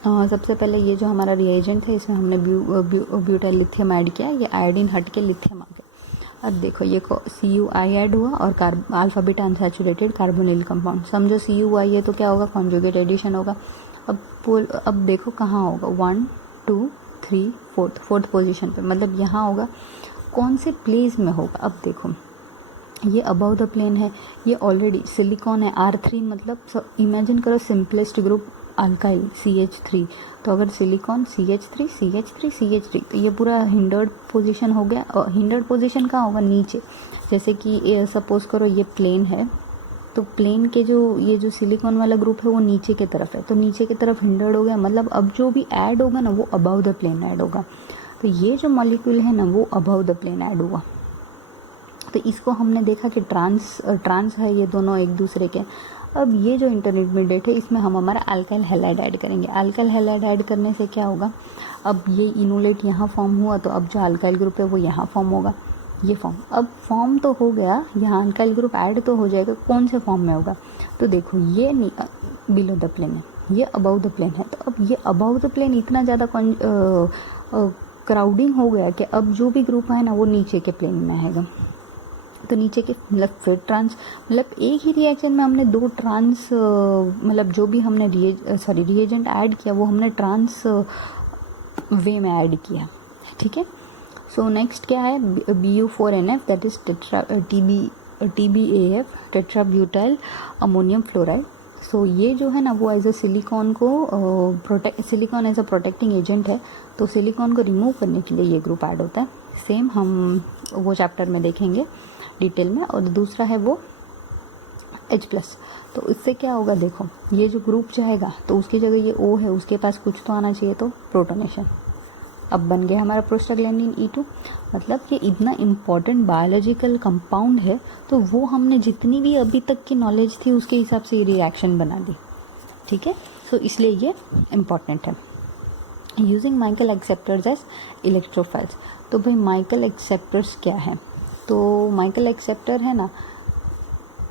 सबसे पहले ये जो हमारा रिएजेंट है इसमें हमने ब्यूटाइल लिथियम ऐड किया, ये आयोडीन हट के लिथियम आ गया। अब देखो ये CuI ऐड हुआ और alpha beta unsaturated carbonyl compound. समझो CuI है तो क्या होगा, कॉन्जुगेट एडिशन होगा। अब देखो कहाँ होगा, 1 2 3 फोर्थ पोजीशन पे, मतलब यहाँ होगा। कौन से प्लेस में होगा, अब देखो ये अबव द प्लेन है, ये ऑलरेडी सिलिकॉन है R3, मतलब इमेजिन करो सिंपलेस्ट ग्रुप अल्काइल CH3। तो अगर सिलिकॉन CH3 CH3 CH3 तो ये पूरा हिंडर्ड पोजीशन हो गया। और हिंडर्ड पोजीशन कहाँ होगा, नीचे। जैसे कि सपोज करो ये प्लेन है तो प्लेन के ये जो सिलिकॉन वाला ग्रुप है वो नीचे की तरफ है, तो नीचे की तरफ हिंडर्ड हो गया, मतलब अब जो भी ऐड होगा ना वो अबव द प्लेन ऐड होगा। तो ये जो मॉलिक्यूल है ना वो अबव द प्लेन ऐड हुआ। तो इसको हमने देखा कि ट्रांस है ये दोनों एक दूसरे के। अब ये जो इंटरमीडिएट है इसमें हम हमारा अल्काइल हैलाइड ऐड करेंगे। अल्काइल हैलाइड ऐड करने से क्या होगा, अब ये इनोलेट यहाँ फॉर्म हुआ तो अब जो अल्काइल ग्रुप है वो यहाँ फॉर्म होगा, ये फॉर्म। अब फॉर्म तो हो गया, यहाँ अल्काइल ग्रुप ऐड तो हो जाएगा, कौन से फॉर्म में होगा, तो देखो ये बिलो द प्लेन है, ये अबव द प्लेन है। तो अब ये अबव द प्लेन इतना ज़्यादा क्राउडिंग हो गया कि अब जो भी ग्रुप है ना वो नीचे के प्लेन में आएगा। तो नीचे के मतलब फिर मतलब एक ही रिएक्शन में हमने दो मतलब जो भी हमने रिएजेंट ऐड किया वो हमने ट्रांस वे में ऐड किया, ठीक है। सो नेक्स्ट क्या है, BU4NF that is TBAF tetrabutyl ammonium fluoride. So ये जो है ना वो एज अ सिलिकॉन को silicon as a protecting agent है, तो सिलिकॉन को रिमूव करने के लिए ये ग्रुप ऐड होता है। सेम हम वो चैप्टर में देखेंगे डिटेल में। और दूसरा है वो H+। तो इससे क्या होगा, देखो ये जो ग्रुप जाएगा तो उसकी जगह ये O है, उसके पास कुछ तो आना चाहिए, तो प्रोटोनेशन। अब बन गया हमारा प्रोस्टाग्लैंडिन E2। मतलब ये इतना इम्पॉर्टेंट बायोलॉजिकल कंपाउंड है, तो वो हमने जितनी भी अभी तक की नॉलेज थी उसके हिसाब से ये रिएक्शन बना दी, ठीक है। सो इसलिए ये इम्पॉर्टेंट है। Using Michael acceptors as electrophiles. तो भाई माइकल एक्सेप्टर्स क्या है, तो माइकल एक्सेप्टर है ना,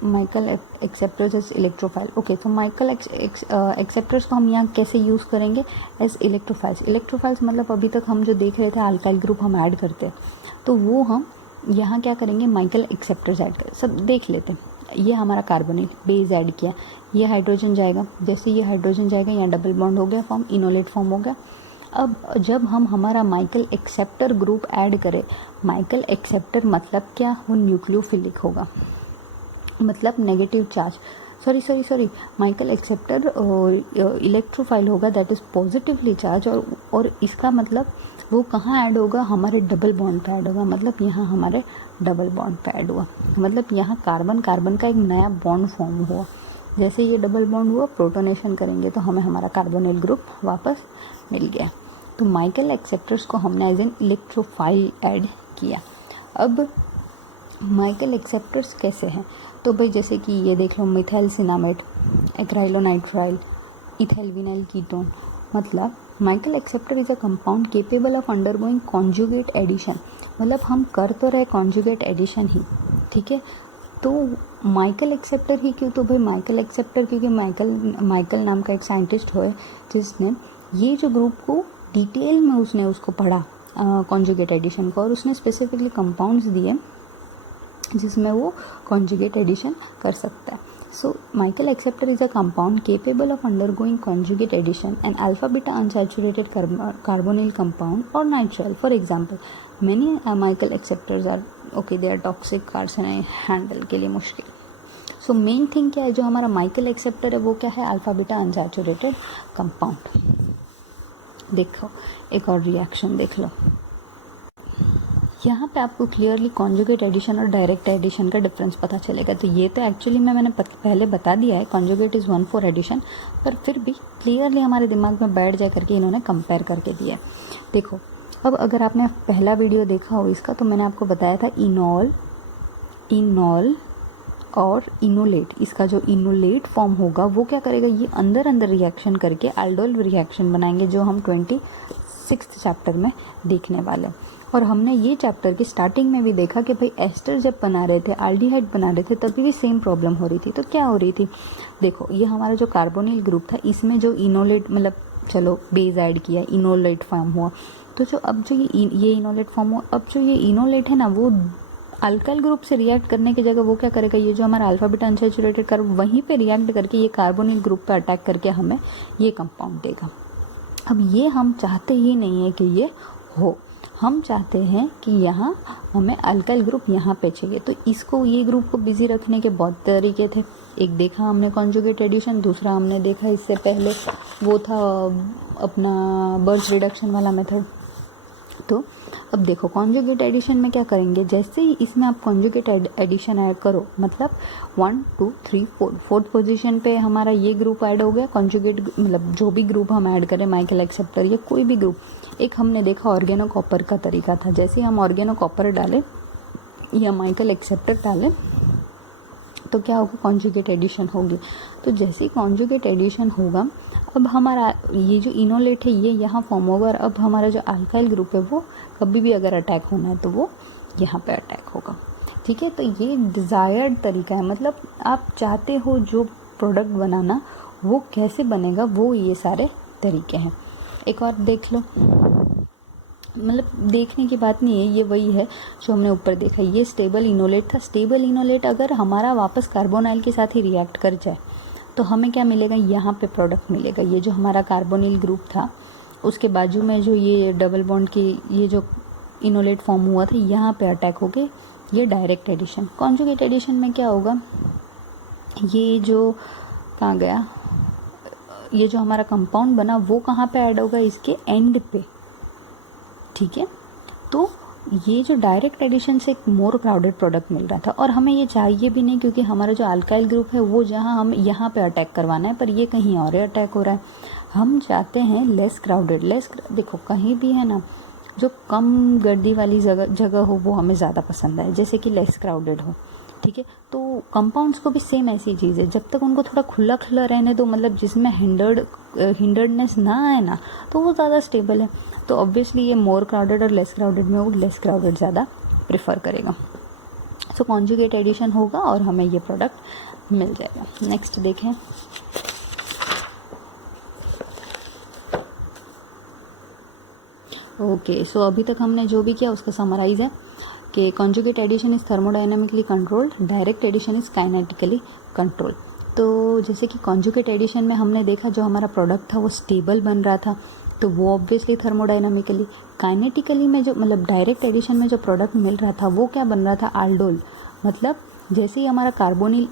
Michael acceptors as electrophile. Okay, तो माइकल एक्सेप्टर्स को हम यहाँ कैसे यूज़ करेंगे, एज इलेक्ट्रोफाइल्स। इलेक्ट्रोफाइल्स मतलब अभी तक हम जो देख रहे थे अल्काइल ग्रुप हम ऐड करते, तो वो हम यहाँ क्या करेंगे, माइकल एक्सेप्टर्स ऐड करें। सब देख लेते हैं। ये हमारा कार्बोनिल बेस ऐड किया, ये हाइड्रोजन जाएगा, जैसे ये हाइड्रोजन जाएगा यहाँ डबल बॉन्ड हो गया फॉर्म, इनोलेट फॉर्म हो गया। अब जब हम हमारा माइकल एक्सेप्टर ग्रुप ऐड करें, माइकल एक्सेप्टर मतलब क्या, वो न्यूक्लियोफिलिक होगा, मतलब negative charge. Sorry Michael acceptor electrophile होगा, दैट इज़ पॉजिटिवली चार्ज। और इसका मतलब वो कहाँ ऐड होगा, हमारे डबल बॉन्ड पे ऐड होगा, मतलब यहाँ हमारे डबल बॉन्ड पे ऐड हुआ, मतलब यहाँ कार्बन कार्बन का एक नया बॉन्ड फॉर्म हुआ। जैसे ये डबल बॉन्ड हुआ, प्रोटोनेशन करेंगे तो हमें हमारा कार्बोनिल ग्रुप वापस मिल गया। तो माइकल एक्सेप्टर्स को हमने एज एन इलेक्ट्रोफाइल ऐड किया। अब माइकल एक्सेप्टर्स कैसे हैं, तो भाई जैसे कि ये देख लो, methyl cinnamate, acrylonitrile, ethyl vinyl ketone. मतलब Michael acceptor is a compound capable of undergoing conjugate addition. मतलब हम कर तो रहे कॉन्जुगेट एडिशन ही, ठीक है। तो माइकल एक्सेप्टर ही क्यों, तो भाई माइकल एक्सेप्टर क्योंकि माइकल नाम का एक साइंटिस्ट हुए जिसने ये जो ग्रुप को डिटेल में उसने उसको पढ़ा कॉन्जुगेट एडिशन को, और उसने स्पेसिफिकली कंपाउंड्स दिए जिसमें वो कॉन्जुगेट एडिशन कर सकता है। So Michael acceptor is a compound capable of undergoing conjugate addition and alpha beta unsaturated carbonyl compound और nitrile. For example many Michael acceptors are okay, they are toxic, carcinogen, handle के लिए मुश्किल। So main thing क्या है, जो हमारा Michael acceptor है वो क्या है, अल्फा बीटा अनसैचुरेटेड कंपाउंड। देखो एक और रिएक्शन देख लो, यहाँ पे आपको क्लियरली कॉन्जुगेट एडिशन और डायरेक्ट एडिशन का डिफरेंस पता चलेगा। तो ये तो एक्चुअली मैंने पहले बता दिया है, कॉन्जुगेट इज़ 1 फॉर एडिशन, पर फिर भी क्लियरली हमारे दिमाग में बैठ जा करके इन्होंने कंपेयर करके दिया है। देखो अब अगर आपने पहला वीडियो देखा हो इसका, तो मैंने आपको बताया था इनॉल और इनोलेट, इसका जो इनोलेट फॉर्म होगा वो क्या करेगा, ये अंदर अंदर रिएक्शन करके एल्डोल रिएक्शन बनाएंगे, जो हम 26 चैप्टर में देखने वाले। और हमने ये चैप्टर की स्टार्टिंग में भी देखा कि भाई एस्टर जब बना रहे थे, एल्डिहाइड बना रहे थे, तभी भी सेम प्रॉब्लम हो रही थी। तो क्या हो रही थी, देखो ये हमारा जो कार्बोनिल ग्रुप था, इसमें जो इनोलेट मतलब चलो बेस ऐड किया, इनोलेट फॉर्म हुआ, तो जो अब जो ये इनोलेट फॉर्म हुआ, अब जो ये इनोलेट है ना, वो अल्काइल ग्रुप से रिएक्ट करने की जगह वो क्या करेगा, ये जो हमारा अल्फा बीटा अनसैचुरेटेड कार्बन, वहीं पे रिएक्ट करके ये कार्बोनिल ग्रुप पे अटैक करके हमें ये कंपाउंड देगा। अब ये हम चाहते ही नहीं है कि ये हो, हम चाहते हैं कि यहाँ हमें अल्काइल ग्रुप यहाँ पे चाहिए। तो इसको, ये ग्रुप को बिजी रखने के बहुत तरीके थे। एक देखा हमने कॉन्जुगेट एडिशन, दूसरा हमने देखा इससे पहले वो था अपना बर्च रिडक्शन वाला मेथड। तो अब देखो कॉन्जुगेट एडिशन में क्या करेंगे, जैसे ही इसमें आप कॉन्जुगेट एडिशन ऐड करो, मतलब 1 2 3 4 फोर्थ पोजीशन पे हमारा ये ग्रुप ऐड हो गया। कॉन्जुगेट मतलब जो भी ग्रुप हम ऐड करें, माइकल एक्सेप्टर या कोई भी ग्रुप, एक हमने देखा ऑर्गेनो कॉपर का तरीका था, जैसे हम ऑर्गेनो कॉपर डालें या माइकल एक्सेप्टर डालें तो क्या होगा, कॉन्जुगेट एडिशन होगी। तो जैसे ही कॉन्जुगेट एडिशन होगा, अब हमारा ये जो इनोलेट है ये यहाँ फॉर्म होगा, और अब हमारा जो अल्काइल ग्रुप है वो कभी भी अगर अटैक होना है तो वो यहाँ पे अटैक होगा। ठीक है, तो ये डिज़ायर्ड तरीका है, मतलब आप चाहते हो जो प्रोडक्ट बनाना वो कैसे बनेगा, वो ये सारे तरीके हैं। एक और देख लो, मतलब देखने की बात नहीं है, ये वही है जो हमने ऊपर देखा, ये स्टेबल इनोलेट था। स्टेबल इनोलेट अगर हमारा वापस कार्बोनाइल के साथ ही रिएक्ट कर जाए तो हमें क्या मिलेगा, यहाँ पे प्रोडक्ट मिलेगा। ये जो हमारा कार्बोनिल ग्रुप था, उसके बाजू में जो ये डबल बॉन्ड की ये जो इनोलेट फॉर्म हुआ था, यहाँ पे अटैक हो गए, ये डायरेक्ट एडिशन। कॉन्जुगेट एडिशन में क्या होगा, ये जो कहाँ गया, ये जो हमारा कंपाउंड बना वो कहाँ पे ऐड होगा, इसके एंड पे। ठीक है, तो ये जो डायरेक्ट एडिशन से एक मोर क्राउडेड प्रोडक्ट मिल रहा था, और हमें ये चाहिए भी नहीं, क्योंकि हमारा जो अल्काइल ग्रुप है वो जहाँ हम यहाँ पे अटैक करवाना है, पर ये कहीं और अटैक हो रहा है। हम चाहते हैं लेस क्राउडेड, देखो कहीं भी है ना, जो कम गर्दी वाली जगह हो वो हमें ज़्यादा पसंद है, जैसे कि लेस क्राउडेड हो। ठीक है, तो कंपाउंड्स को भी सेम ऐसी चीज़ है, जब तक उनको थोड़ा खुला खुला रहने दो, मतलब जिसमें हिंडर्डनेस ना आए ना, तो वो ज़्यादा स्टेबल है। तो ऑब्वियसली ये मोर क्राउडेड और लेस क्राउडेड में वो लेस क्राउडेड ज़्यादा प्रेफर करेगा। सो कॉन्जुगेट एडिशन होगा और हमें ये प्रोडक्ट मिल जाएगा। नेक्स्ट देखें, ओके, सो अभी तक हमने जो भी किया उसका समराइज है कि conjugate addition is thermodynamically controlled, direct addition is kinetically control. तो जैसे कि कॉन्जुगेट एडिशन में हमने देखा जो हमारा प्रोडक्ट था वो स्टेबल बन रहा था, तो वो ऑब्वियसली थर्मोडायनामिकली। काइनेटिकली में जो मतलब डायरेक्ट एडिशन में जो प्रोडक्ट मिल रहा था वो क्या बन रहा था, आल्डोल। मतलब जैसे ही हमारा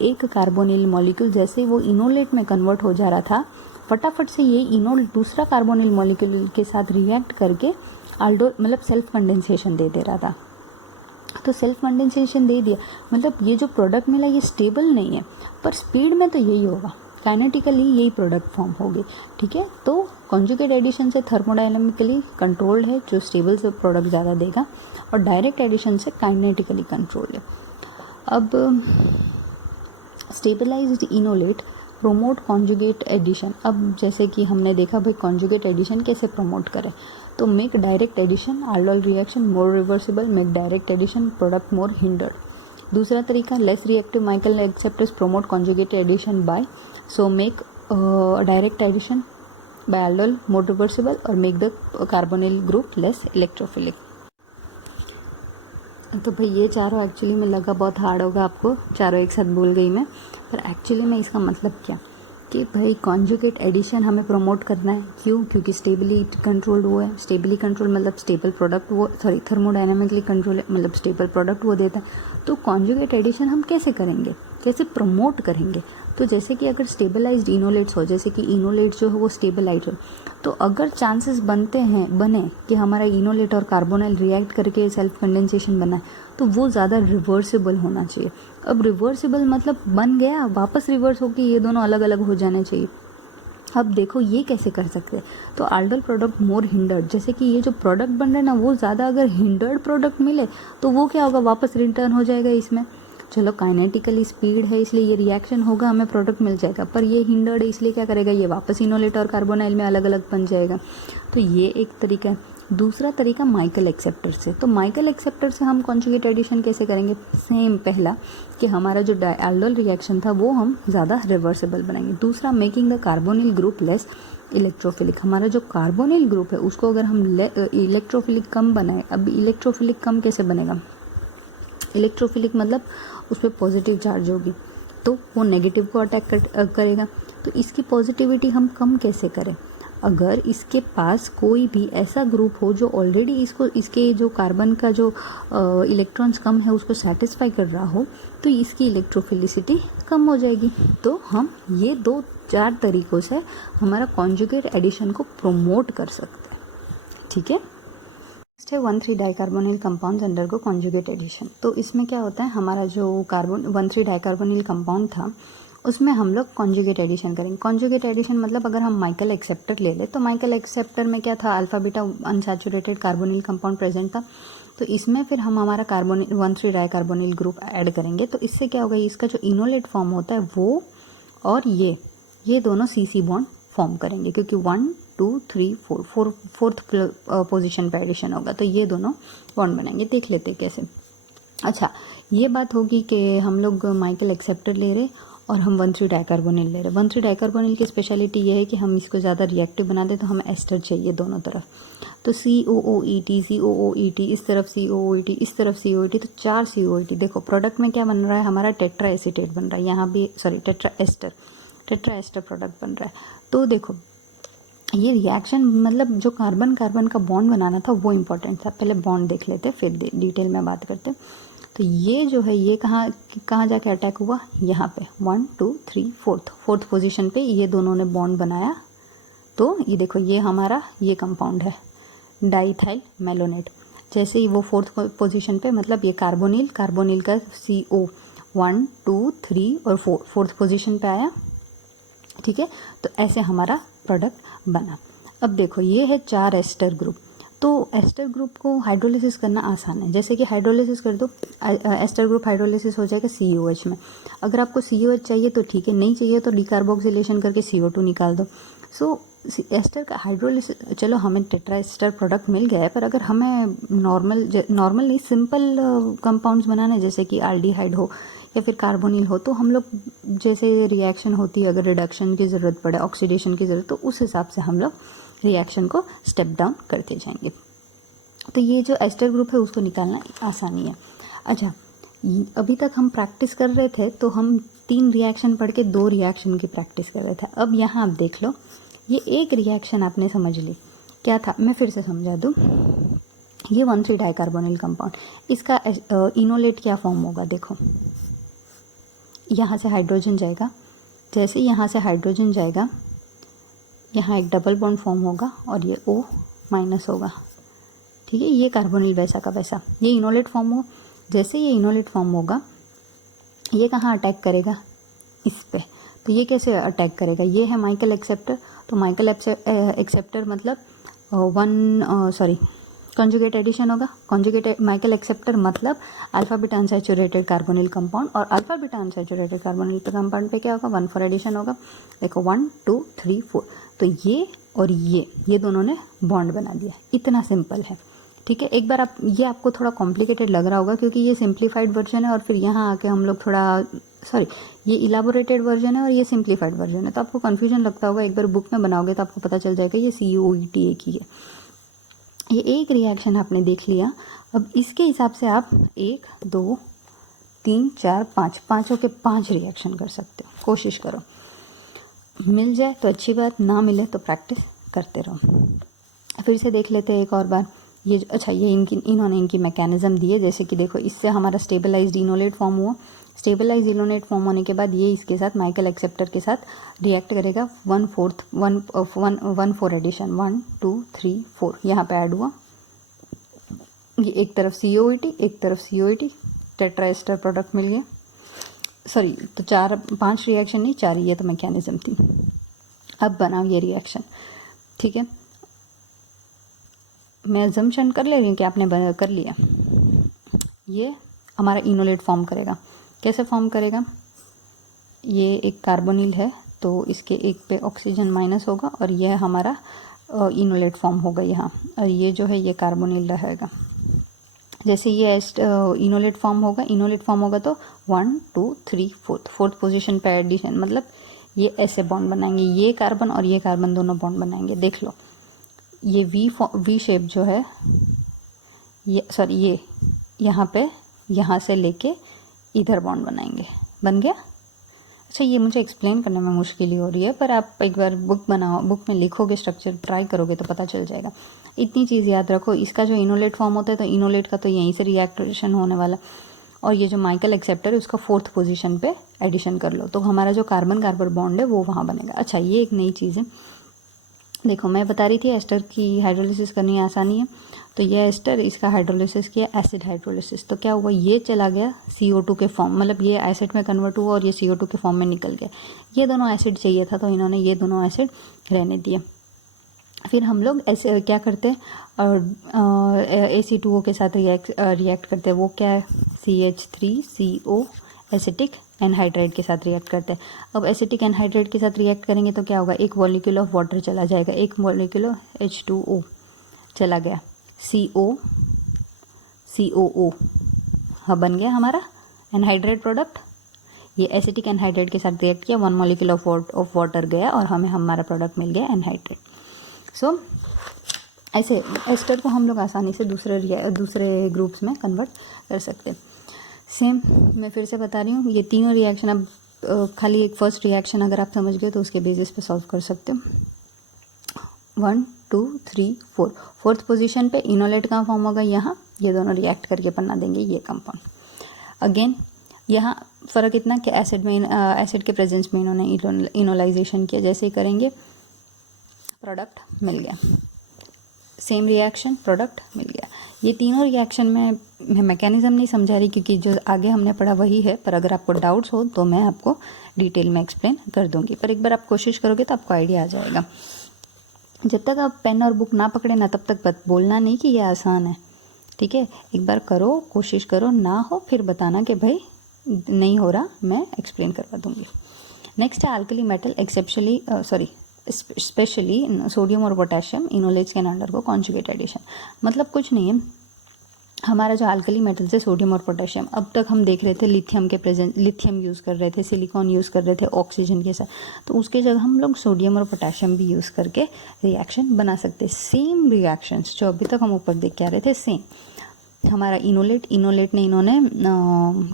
एक कार्बोनिल मॉलिक्यूल जैसे ही वो इनोलेट में कन्वर्ट हो जा रहा था, फटाफट से ये इनोल दूसरा कार्बोनिल मॉलिक्यूल के साथ रिएक्ट करके आल्डोल मतलब सेल्फ कंडेंसेशन दे रहा था। तो सेल्फ कंडेंसेशन दे दिया, मतलब ये जो प्रोडक्ट मिला ये स्टेबल नहीं है, पर स्पीड में तो यही होगा, काइनेटिकली यही प्रोडक्ट फॉर्म होगी। ठीक है, तो कॉन्जुगेट एडिशन से थर्मोडायनामिकली कंट्रोल्ड है, जो स्टेबल से प्रोडक्ट ज़्यादा देगा, और डायरेक्ट एडिशन से काइनेटिकली कंट्रोल्ड है। अब stabilised enolate promote conjugate addition. अब जैसे कि हमने देखा भाई कॉन्जुगेट एडिशन कैसे प्रमोट करें, तो make direct addition aldol reaction more reversible, make direct addition product more hindered. दूसरा तरीका, less reactive Michael acceptors promote conjugate addition by, so make direct addition by aldol more reversible और make the carbonyl group less electrophilic. तो भाई ये चारों actually में लगा बहुत हार्ड होगा आपको, चारों एक साथ बोल गई मैं, पर एक्चुअली में इसका मतलब क्या, कि भाई कॉन्जुगेट एडिशन हमें प्रमोट करना है। क्यों? क्योंकि स्टेबली कंट्रोल्ड वो है, स्टेबली कंट्रोल मतलब स्टेबल प्रोडक्ट वो, सॉरी थर्मोडायनेमिकली कंट्रोल मतलब स्टेबल प्रोडक्ट वो देता है। तो कॉन्जुगेट एडिशन हम कैसे करेंगे, कैसे प्रमोट करेंगे? तो जैसे कि अगर स्टेबलाइज्ड इनोलेट्स हो, जैसे कि इनोलेट जो है वो स्टेबलाइज हो, तो अगर चांसेस बने कि हमारा इनोलेट और कार्बोनाइल रिएक्ट करके सेल्फ कंडेंसेशन बना है, तो वो ज़्यादा रिवर्सिबल होना चाहिए। अब रिवर्सिबल मतलब बन गया, वापस रिवर्स होकर ये दोनों अलग अलग हो जाने चाहिए। अब देखो ये कैसे कर सकते हैं? तो आल्डल प्रोडक्ट मोर हिंडर्ड, जैसे कि ये जो प्रोडक्ट बन रहे हैं ना वो ज़्यादा अगर हिंडर्ड प्रोडक्ट मिले तो वो क्या होगा, वापस रिटर्न हो जाएगा इसमें। चलो काइनेटिकली स्पीड है इसलिए ये रिएक्शन होगा, हमें प्रोडक्ट मिल जाएगा, पर ये हिंडर्ड है इसलिए क्या करेगा, ये वापस इनोलेट और कार्बोनाइल में अलग अलग बन जाएगा। तो ये एक तरीका है। दूसरा तरीका माइकल एक्सेप्टर से। तो माइकल एक्सेप्टर से हम कॉन्जुगेट एडिशन कैसे करेंगे? सेम पहला कि हमारा जो डायल्डोल रिएक्शन था वो हम ज़्यादा रिवर्सिबल बनाएंगे। दूसरा making the carbonyl group less electrophilic, हमारा जो कार्बोनिल ग्रुप है उसको अगर हम इलेक्ट्रोफिलिक कम बनाए। अब इलेक्ट्रोफिलिक कम कैसे बनेगा? इलेक्ट्रोफिलिक मतलब उस पर पॉजिटिव चार्ज होगी तो वो नेगेटिव को अटैक करेगा। तो इसकी पॉजिटिविटी हम कम कैसे करें? अगर इसके पास कोई भी ऐसा ग्रुप हो जो ऑलरेडी इसके जो कार्बन का जो इलेक्ट्रॉन्स कम है उसको सेटिस्फाई कर रहा हो, तो इसकी इलेक्ट्रोफिलिसिटी कम हो जाएगी। तो हम ये 2-4 तरीकों से हमारा कॉन्जुगेट एडिशन को प्रमोट कर सकते हैं। ठीक है, नेक्स्ट है 1,3 dicarbonyl compounds undergo conjugate addition. तो इसमें क्या होता है, हमारा जो 1,3 डाइकार्बोनिल कंपाउंड था उसमें हम लोग कॉन्जुगेट एडिशन करेंगे। कॉन्जुगेट एडिशन मतलब अगर हम माइकल एक्सेप्टर ले लें तो माइकल एक्सेप्टर में क्या था, alpha beta unsaturated carbonyl compound present था। तो इसमें फिर हम हमारा 1,3 डाइकार्बोनिल ग्रुप ऐड करेंगे। तो इससे क्या होगा, इसका जो इनोलेट फॉर्म होता है वो और ये दोनों CC बॉन्ड फॉर्म करेंगे, क्योंकि 1 2 3 4 फोर्थ पोजिशन पे एडिशन होगा तो ये दोनों बॉन्ड बनाएंगे। देख लेते हैं कैसे। अच्छा, ये बात होगी कि हम लोग माइकल एक्सेप्टर ले रहे और हम 1,3 डाइकार्बोनिल ले रहे। 1,3 डाइकार्बोनिल की स्पेशलिटी ये है कि हम इसको ज़्यादा रिएक्टिव बना दें तो हमें एस्टर चाहिए दोनों तरफ। तो COOET इस तरफ COOET इस तरफ COOET, तो 4 COOET। देखो प्रोडक्ट में क्या बन रहा है, हमारा टेट्रा एसीटेट बन रहा है, यहाँ भी सॉरी टेट्रा एस्टर प्रोडक्ट बन रहा है। तो देखो ये रिएक्शन मतलब जो कार्बन का बॉन्ड बनाना था वो इम्पोर्टेंट था। पहले बॉन्ड देख लेते फिर डिटेल में बात करते। तो ये जो है ये कहाँ जाके अटैक हुआ, यहाँ पे 1 2 3 फोर्थ पोजीशन पे ये दोनों ने बॉन्ड बनाया। तो ये देखो ये हमारा ये कंपाउंड है डाइथाइल मेलोनेट। जैसे ही वो फोर्थ पोजीशन पे मतलब ये कार्बोनिल का CO 1 2 3 और 4 फोर्थ पोजीशन पे आया। ठीक है, तो ऐसे हमारा प्रोडक्ट बना। अब देखो ये है 4 एस्टर ग्रुप। तो एस्टर ग्रुप को हाइड्रोलिसिस करना आसान है। जैसे कि हाइड्रोलिसिस कर दो, एस्टर ग्रुप हाइड्रोलिसिस हो जाएगा COH में। अगर आपको COH चाहिए तो ठीक है, नहीं चाहिए तो डिकार्बोक्सिलेशन करके CO2 निकाल दो। सो एस्टर का हाइड्रोलिसिस, चलो हमें टेट्रा एस्टर प्रोडक्ट मिल गया है, पर अगर हमें नॉर्मल नहीं सिंपल कंपाउंड्स बनाना है जैसे कि आल्डिहाइड हो या फिर कार्बोनिल हो, तो हम लोग जैसे रिएक्शन होती है, अगर रिडक्शन की ज़रूरत पड़े, ऑक्सीडेशन की ज़रूरत, तो उस हिसाब से हम लोग रिएक्शन को स्टेप डाउन करते जाएंगे। तो ये जो एस्टर ग्रुप है उसको निकालना आसानी है। अच्छा, अभी तक हम प्रैक्टिस कर रहे थे तो हम 3 रिएक्शन पढ़ के 2 रिएक्शन की प्रैक्टिस कर रहे थे। अब यहाँ आप देख लो, ये एक रिएक्शन आपने समझ ली क्या था, मैं फिर से समझा दूँ। ये 1,3 डाइकार्बोनिल कंपाउंड, इसका इनोलेट क्या फॉर्म होगा, देखो यहाँ से हाइड्रोजन जाएगा, जैसे यहाँ से हाइड्रोजन जाएगा यहाँ एक डबल बॉन्ड फॉर्म होगा और ये O- होगा। ठीक है, ये कार्बोनिल वैसा का वैसा ये इनोलेट फॉर्म हो। जैसे ये इनोलेट फॉर्म होगा ये कहाँ अटैक करेगा, इस पे। तो ये कैसे अटैक करेगा, ये है माइकल एक्सेप्टर। तो माइकल एक्सेप्टर मतलब कॉन्जुगेट एडिशन होगा। कॉन्जुगेट माइकल एक्सेप्टर मतलब alpha beta unsaturated carbonyl compound, और alpha beta unsaturated carbonyl compound पे क्या होगा, 1,4 एडिशन होगा। देखो 1 2 3 4, तो ये और ये दोनों ने बॉन्ड बना दिया। इतना सिंपल है। ठीक है, एक बार ये आपको थोड़ा कॉम्प्लिकेटेड लग रहा होगा क्योंकि ये सिंप्लीफाइड वर्जन है और फिर यहाँ आके हम लोग ये इलाबोरेटेड वर्जन है और ये सिंप्लीफाइड वर्जन है, तो आपको कन्फ्यूजन लगता होगा। एक बार बुक में बनाओगे तो आपको पता चल जाएगा ये COET एक ही है। ये एक रिएक्शन आपने देख लिया। अब इसके हिसाब से आप 1 2 3 4 5 पाँचों के 5 रिएक्शन कर सकते हो, कोशिश करो। मिल जाए तो अच्छी बात, ना मिले तो प्रैक्टिस करते रहो। फिर से देख लेते हैं एक और बार ये अच्छा ये इन्होंने इनकी मैकेनिज्म दी है। जैसे कि देखो इससे हमारा स्टेबलाइज्ड इनोलेट फॉर्म हुआ। स्टेबलाइज इनोलेट फॉर्म होने के बाद ये इसके साथ माइकल एक्सेप्टर के साथ रिएक्ट करेगा 1/4 एडिशन 1 2 3 4 यहाँ पे ऐड हुआ। ये एक तरफ COET एक तरफ COET टेट्रा एस्टर प्रोडक्ट मिल गया। सॉरी तो 5 रिएक्शन नहीं 4 ही, ये तो मैकेनिज्म थी। अब बनाओ ये रिएक्शन, ठीक है। मैं अजम्पशन कर ले रही हूँ कि आपने कर लिया। ये हमारा इनोलेट फॉर्म करेगा। कैसे फॉर्म करेगा? ये एक कार्बोनिल है तो इसके एक पे ऑक्सीजन माइनस होगा और यह हमारा इनोलेट फॉर्म होगा यहाँ, और ये जो है ये कार्बोनिल रहेगा। जैसे ये इनोलेट फॉर्म होगा तो 1 2 3 4th पोजीशन पे एडिशन, मतलब ये ऐसे बॉन्ड बनाएंगे। ये कार्बन और ये कार्बन दोनों बॉन्ड बनाएंगे। देख लो ये वी शेप जो है ये यहाँ पे यहाँ से लेके इधर बॉन्ड बनाएंगे। बन गया? अच्छा ये मुझे एक्सप्लेन करने में मुश्किल ही हो रही है, पर आप एक बार बुक में लिखोगे, स्ट्रक्चर ट्राई करोगे तो पता चल जाएगा। इतनी चीज़ याद रखो, इसका जो इनोलेट फॉर्म होता है तो इनोलेट का तो यहीं से रिएक्शन होने वाला, और ये जो माइकल एक्सेप्टर है उसका 4th पोजीशन पे एडिशन कर लो तो हमारा जो कार्बन कार्बन बॉन्ड है वो वहाँ बनेगा। अच्छा ये एक नई चीज़ है, देखो मैं बता रही थी एस्टर की हाइड्रोलिसिस करनी आसानी है, तो ये एस्टर इसका हाइड्रोलिसिस किया, एसिड हाइड्रोलिसिस, तो क्या हुआ ये चला गया CO2 के फॉर्म, मतलब ये एसिड में कन्वर्ट हुआ और ये CO2 के फॉर्म में निकल गया। ये दोनों एसिड चाहिए था तो इन्होंने ये दोनों एसिड रहने दिए। फिर हम लोग ऐसे क्या करते हैं और AC2O के साथ रिएक्ट करते हैं। वो क्या है? CH3CO एसिटिक एनहाइड्राइड के साथ रिएक्ट करते हैं। अब एसिटिक एनहाइड्राइड के साथ रिएक्ट करेंगे तो क्या होगा? एक मॉलिक्यूल ऑफ वाटर चला जाएगा, एक मॉलिक्यूल H2O चला गया, COO हाँ बन गया हमारा एनहाइड्राइड प्रोडक्ट। ये एसिटिक एनहाइड्राइड के साथ रिएक्ट किया, 1 मॉलिक्यूल ऑफ वाटर गया और हमें हमारा प्रोडक्ट मिल गया एनहाइड्राइड। सो ऐसे एस्टर को हम लोग आसानी से दूसरे ग्रुप्स में कन्वर्ट कर सकते हैं। सेम मैं फिर से बता रही हूँ, ये तीनों रिएक्शन अब खाली एक फर्स्ट रिएक्शन अगर आप समझ गए तो उसके बेसिस पे सॉल्व कर सकते हो। 1 2 3 4 4th पोजीशन पे इनोलेट का फॉर्म होगा यहाँ, ये दोनों रिएक्ट करके बना देंगे ये कंपाउंड। अगेन यहाँ फ़र्क इतना कि एसिड के प्रेजेंस में इन्होंने इनोलाइजेशन किया, जैसे ही करेंगे प्रोडक्ट मिल गया। सेम रिएक्शन, प्रोडक्ट मिल गया। ये तीनों रिएक्शन में मैं मैकेनिज्म नहीं समझा रही क्योंकि जो आगे हमने पढ़ा वही है, पर अगर आपको डाउट्स हो तो मैं आपको डिटेल में एक्सप्लेन कर दूंगी, पर एक बार आप कोशिश करोगे तो आपको आइडिया आ जाएगा। जब तक आप पेन और बुक ना पकड़े ना तब तक बोलना नहीं कि ये आसान है, ठीक है। एक बार करो, कोशिश करो, ना हो फिर बताना कि भाई नहीं हो रहा, मैं एक्सप्लेन करवा दूंगी। नेक्स्ट है अल्कली मेटल स्पेशली सोडियम और potassium enolates can undergo conjugate addition. मतलब कुछ नहीं है, हमारा जो अल्कली मेटल है सोडियम और पोटेशियम, अब तक हम देख रहे थे लिथियम यूज़ कर रहे थे, सिलिकॉन यूज़ कर रहे थे ऑक्सीजन के साथ, तो उसके जगह हम लोग सोडियम और पोटेशियम भी यूज़ करके रिएक्शन बना सकते हैं। सेम रिएक्शंस जो अभी तक हम ऊपर देख के आ रहे थे सेम। हमारा इनोलेट ने इन्होंने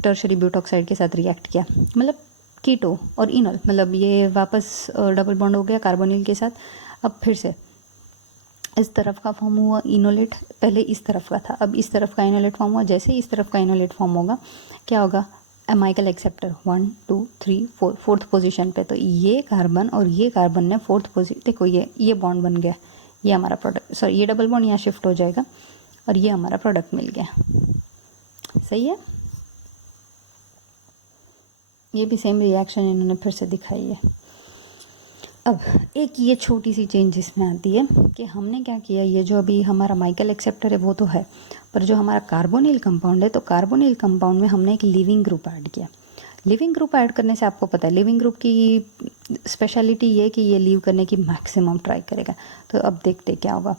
टर्शरी ब्यूटॉक्साइड के साथ रिएक्ट किया, मतलब कीटो और इनोल, मतलब ये वापस डबल बॉन्ड हो गया कार्बोनिल के साथ। अब फिर से इस तरफ का फॉर्म हुआ इनोलेट, पहले इस तरफ का था, अब इस तरफ का इनोलेट फॉर्म हुआ। जैसे इस तरफ का इनोलेट फॉर्म होगा क्या होगा? माइकल एक्सेप्टर 1 2 3 4 4th पोजीशन पे, तो ये कार्बन और ये कार्बन ने 4th पोजीशन, देखो ये बॉन्ड बन गया, ये हमारा प्रोडक्ट, सॉरी ये डबल बॉन्ड यहाँ शिफ्ट हो जाएगा और ये हमारा प्रोडक्ट मिल गया। सही है। ये भी सेम रिएक्शन इन्होंने फिर से दिखाई है। अब एक ये छोटी सी चेंज इसमें आती है कि हमने क्या किया, ये जो अभी हमारा माइकल एक्सेप्टर है वो तो है, पर जो हमारा कार्बोनिल कंपाउंड है, तो कार्बोनिल कंपाउंड में हमने एक लिविंग ग्रुप ऐड किया। लिविंग ग्रुप ऐड करने से आपको पता है लिविंग ग्रुप की स्पेशलिटी ये कि ये लीव करने की मैक्सिमम ट्राई करेगा। तो अब देखते क्या होगा,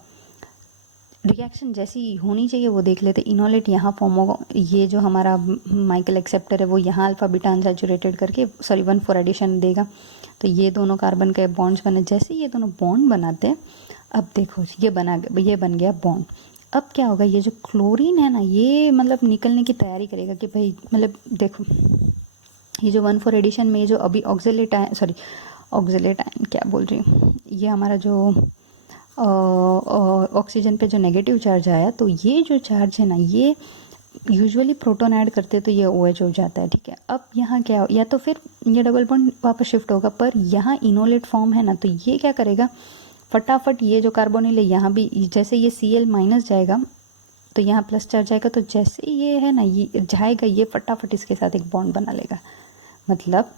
रिएक्शन जैसी होनी चाहिए वो देख लेते। इनोलेट यहाँ फॉर्म होगा, ये जो हमारा माइकल एक्सेप्टर है वो यहाँ अल्फा बीटा अनसैचुरेटेड करके 1,4 एडिशन देगा, तो ये दोनों कार्बन के बॉन्ड्स बने। जैसे ये दोनों बॉन्ड बनाते हैं, अब देखो ये बन गया बॉन्ड। अब क्या होगा, ये जो क्लोरीन है ना, ये मतलब निकलने की तैयारी करेगा कि भाई, मतलब देखो ये जो 1,4 एडिशन में जो अभी ऑक्सिलेट आयन क्या बोल रही हूँ, ये हमारा जो ऑक्सीजन पे जो नेगेटिव चार्ज आया, तो ये जो चार्ज है ना, ये यूजुअली प्रोटॉन ऐड करते तो ये OH हो जाता है, ठीक है। अब यहाँ क्या, या तो फिर ये डबल बॉन्ड वापस शिफ्ट होगा, पर यहाँ इनोलेट फॉर्म है ना, तो ये क्या करेगा, फटाफट ये जो कार्बोनिल है यहाँ भी, जैसे ये Cl माइनस जाएगा तो यहाँ प्लस चार्ज आएगा, तो जैसे ये है ना, ये जाएगा, ये फटाफट इसके साथ एक बॉन्ड बना लेगा। मतलब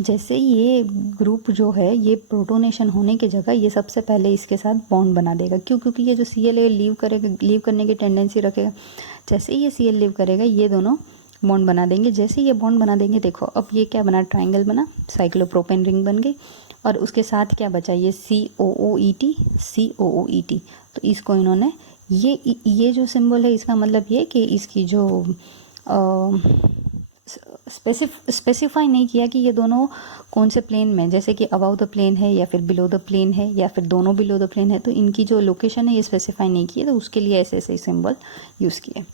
जैसे ये ग्रुप जो है, ये प्रोटोनेशन होने की जगह ये सबसे पहले इसके साथ बॉन्ड बना देगा। क्यों? क्योंकि ये जो Cl है लीव करेगा, लीव करने की टेंडेंसी रखेगा। जैसे ये Cl लीव करेगा, ये दोनों बॉन्ड बना देंगे। जैसे ये बॉन्ड बना देंगे, देखो अब ये क्या बना, ट्राइंगल बना, साइक्लोप्रोपेन रिंग बन गई। और उसके साथ क्या बचा, ये COOET, COOET। तो इसको इन्होंने ये जो सिंबल है, इसका मतलब ये कि इसकी जो स्पेसिफाई नहीं किया कि ये दोनों कौन से प्लेन में, जैसे कि अबाउ द प्लेन है या फिर बिलो द प्लेन है या फिर दोनों बिलो द प्लेन है, तो इनकी जो लोकेशन है ये स्पेसिफाई नहीं की है, तो उसके लिए ऐसे ऐसे सिंबल यूज़ किए।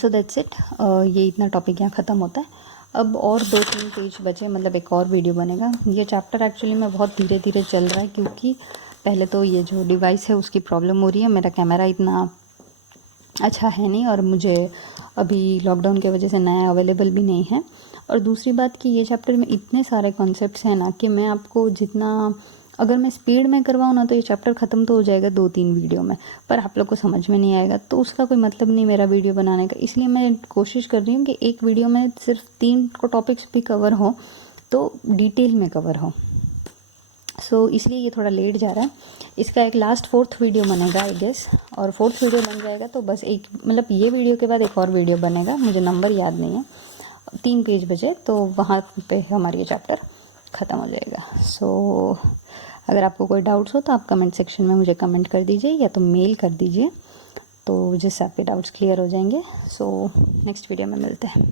सो दैट्स इट, ये इतना टॉपिक यहाँ ख़त्म होता है। अब और 2-3 पेज बचे, मतलब एक और वीडियो बनेगा। ये चैप्टर एक्चुअली में बहुत धीरे धीरे चल रहा है, क्योंकि पहले तो ये जो डिवाइस है उसकी प्रॉब्लम हो रही है, मेरा कैमरा इतना अच्छा है नहीं, और मुझे अभी लॉकडाउन की वजह से नया अवेलेबल भी नहीं है। और दूसरी बात कि ये चैप्टर में इतने सारे कॉन्सेप्ट्स हैं ना, कि मैं आपको जितना, अगर मैं स्पीड में करवाऊँ ना, तो ये चैप्टर ख़त्म तो हो जाएगा 2-3 वीडियो में, पर आप लोग को समझ में नहीं आएगा, तो उसका कोई मतलब नहीं मेरा वीडियो बनाने का। इसलिए मैं कोशिश कर रही हूँ कि एक वीडियो में सिर्फ 3 टॉपिक्स भी कवर हो, तो डिटेल में कवर हो। सो इसलिए ये थोड़ा लेट जा रहा है। इसका एक लास्ट 4th वीडियो बनेगा आई गेस, और 4th वीडियो बन जाएगा तो बस एक, मतलब ये वीडियो के बाद एक और वीडियो बनेगा, मुझे नंबर याद नहीं है, 3 पेज बचे, तो वहाँ पे हमारी ये चैप्टर ख़त्म हो जाएगा। सो अगर आपको कोई डाउट्स हो तो आप कमेंट सेक्शन में मुझे कमेंट कर दीजिए, या तो मेल कर दीजिए, तो जिससे आपके डाउट्स क्लियर हो जाएंगे। सो नेक्स्ट वीडियो में मिलते हैं।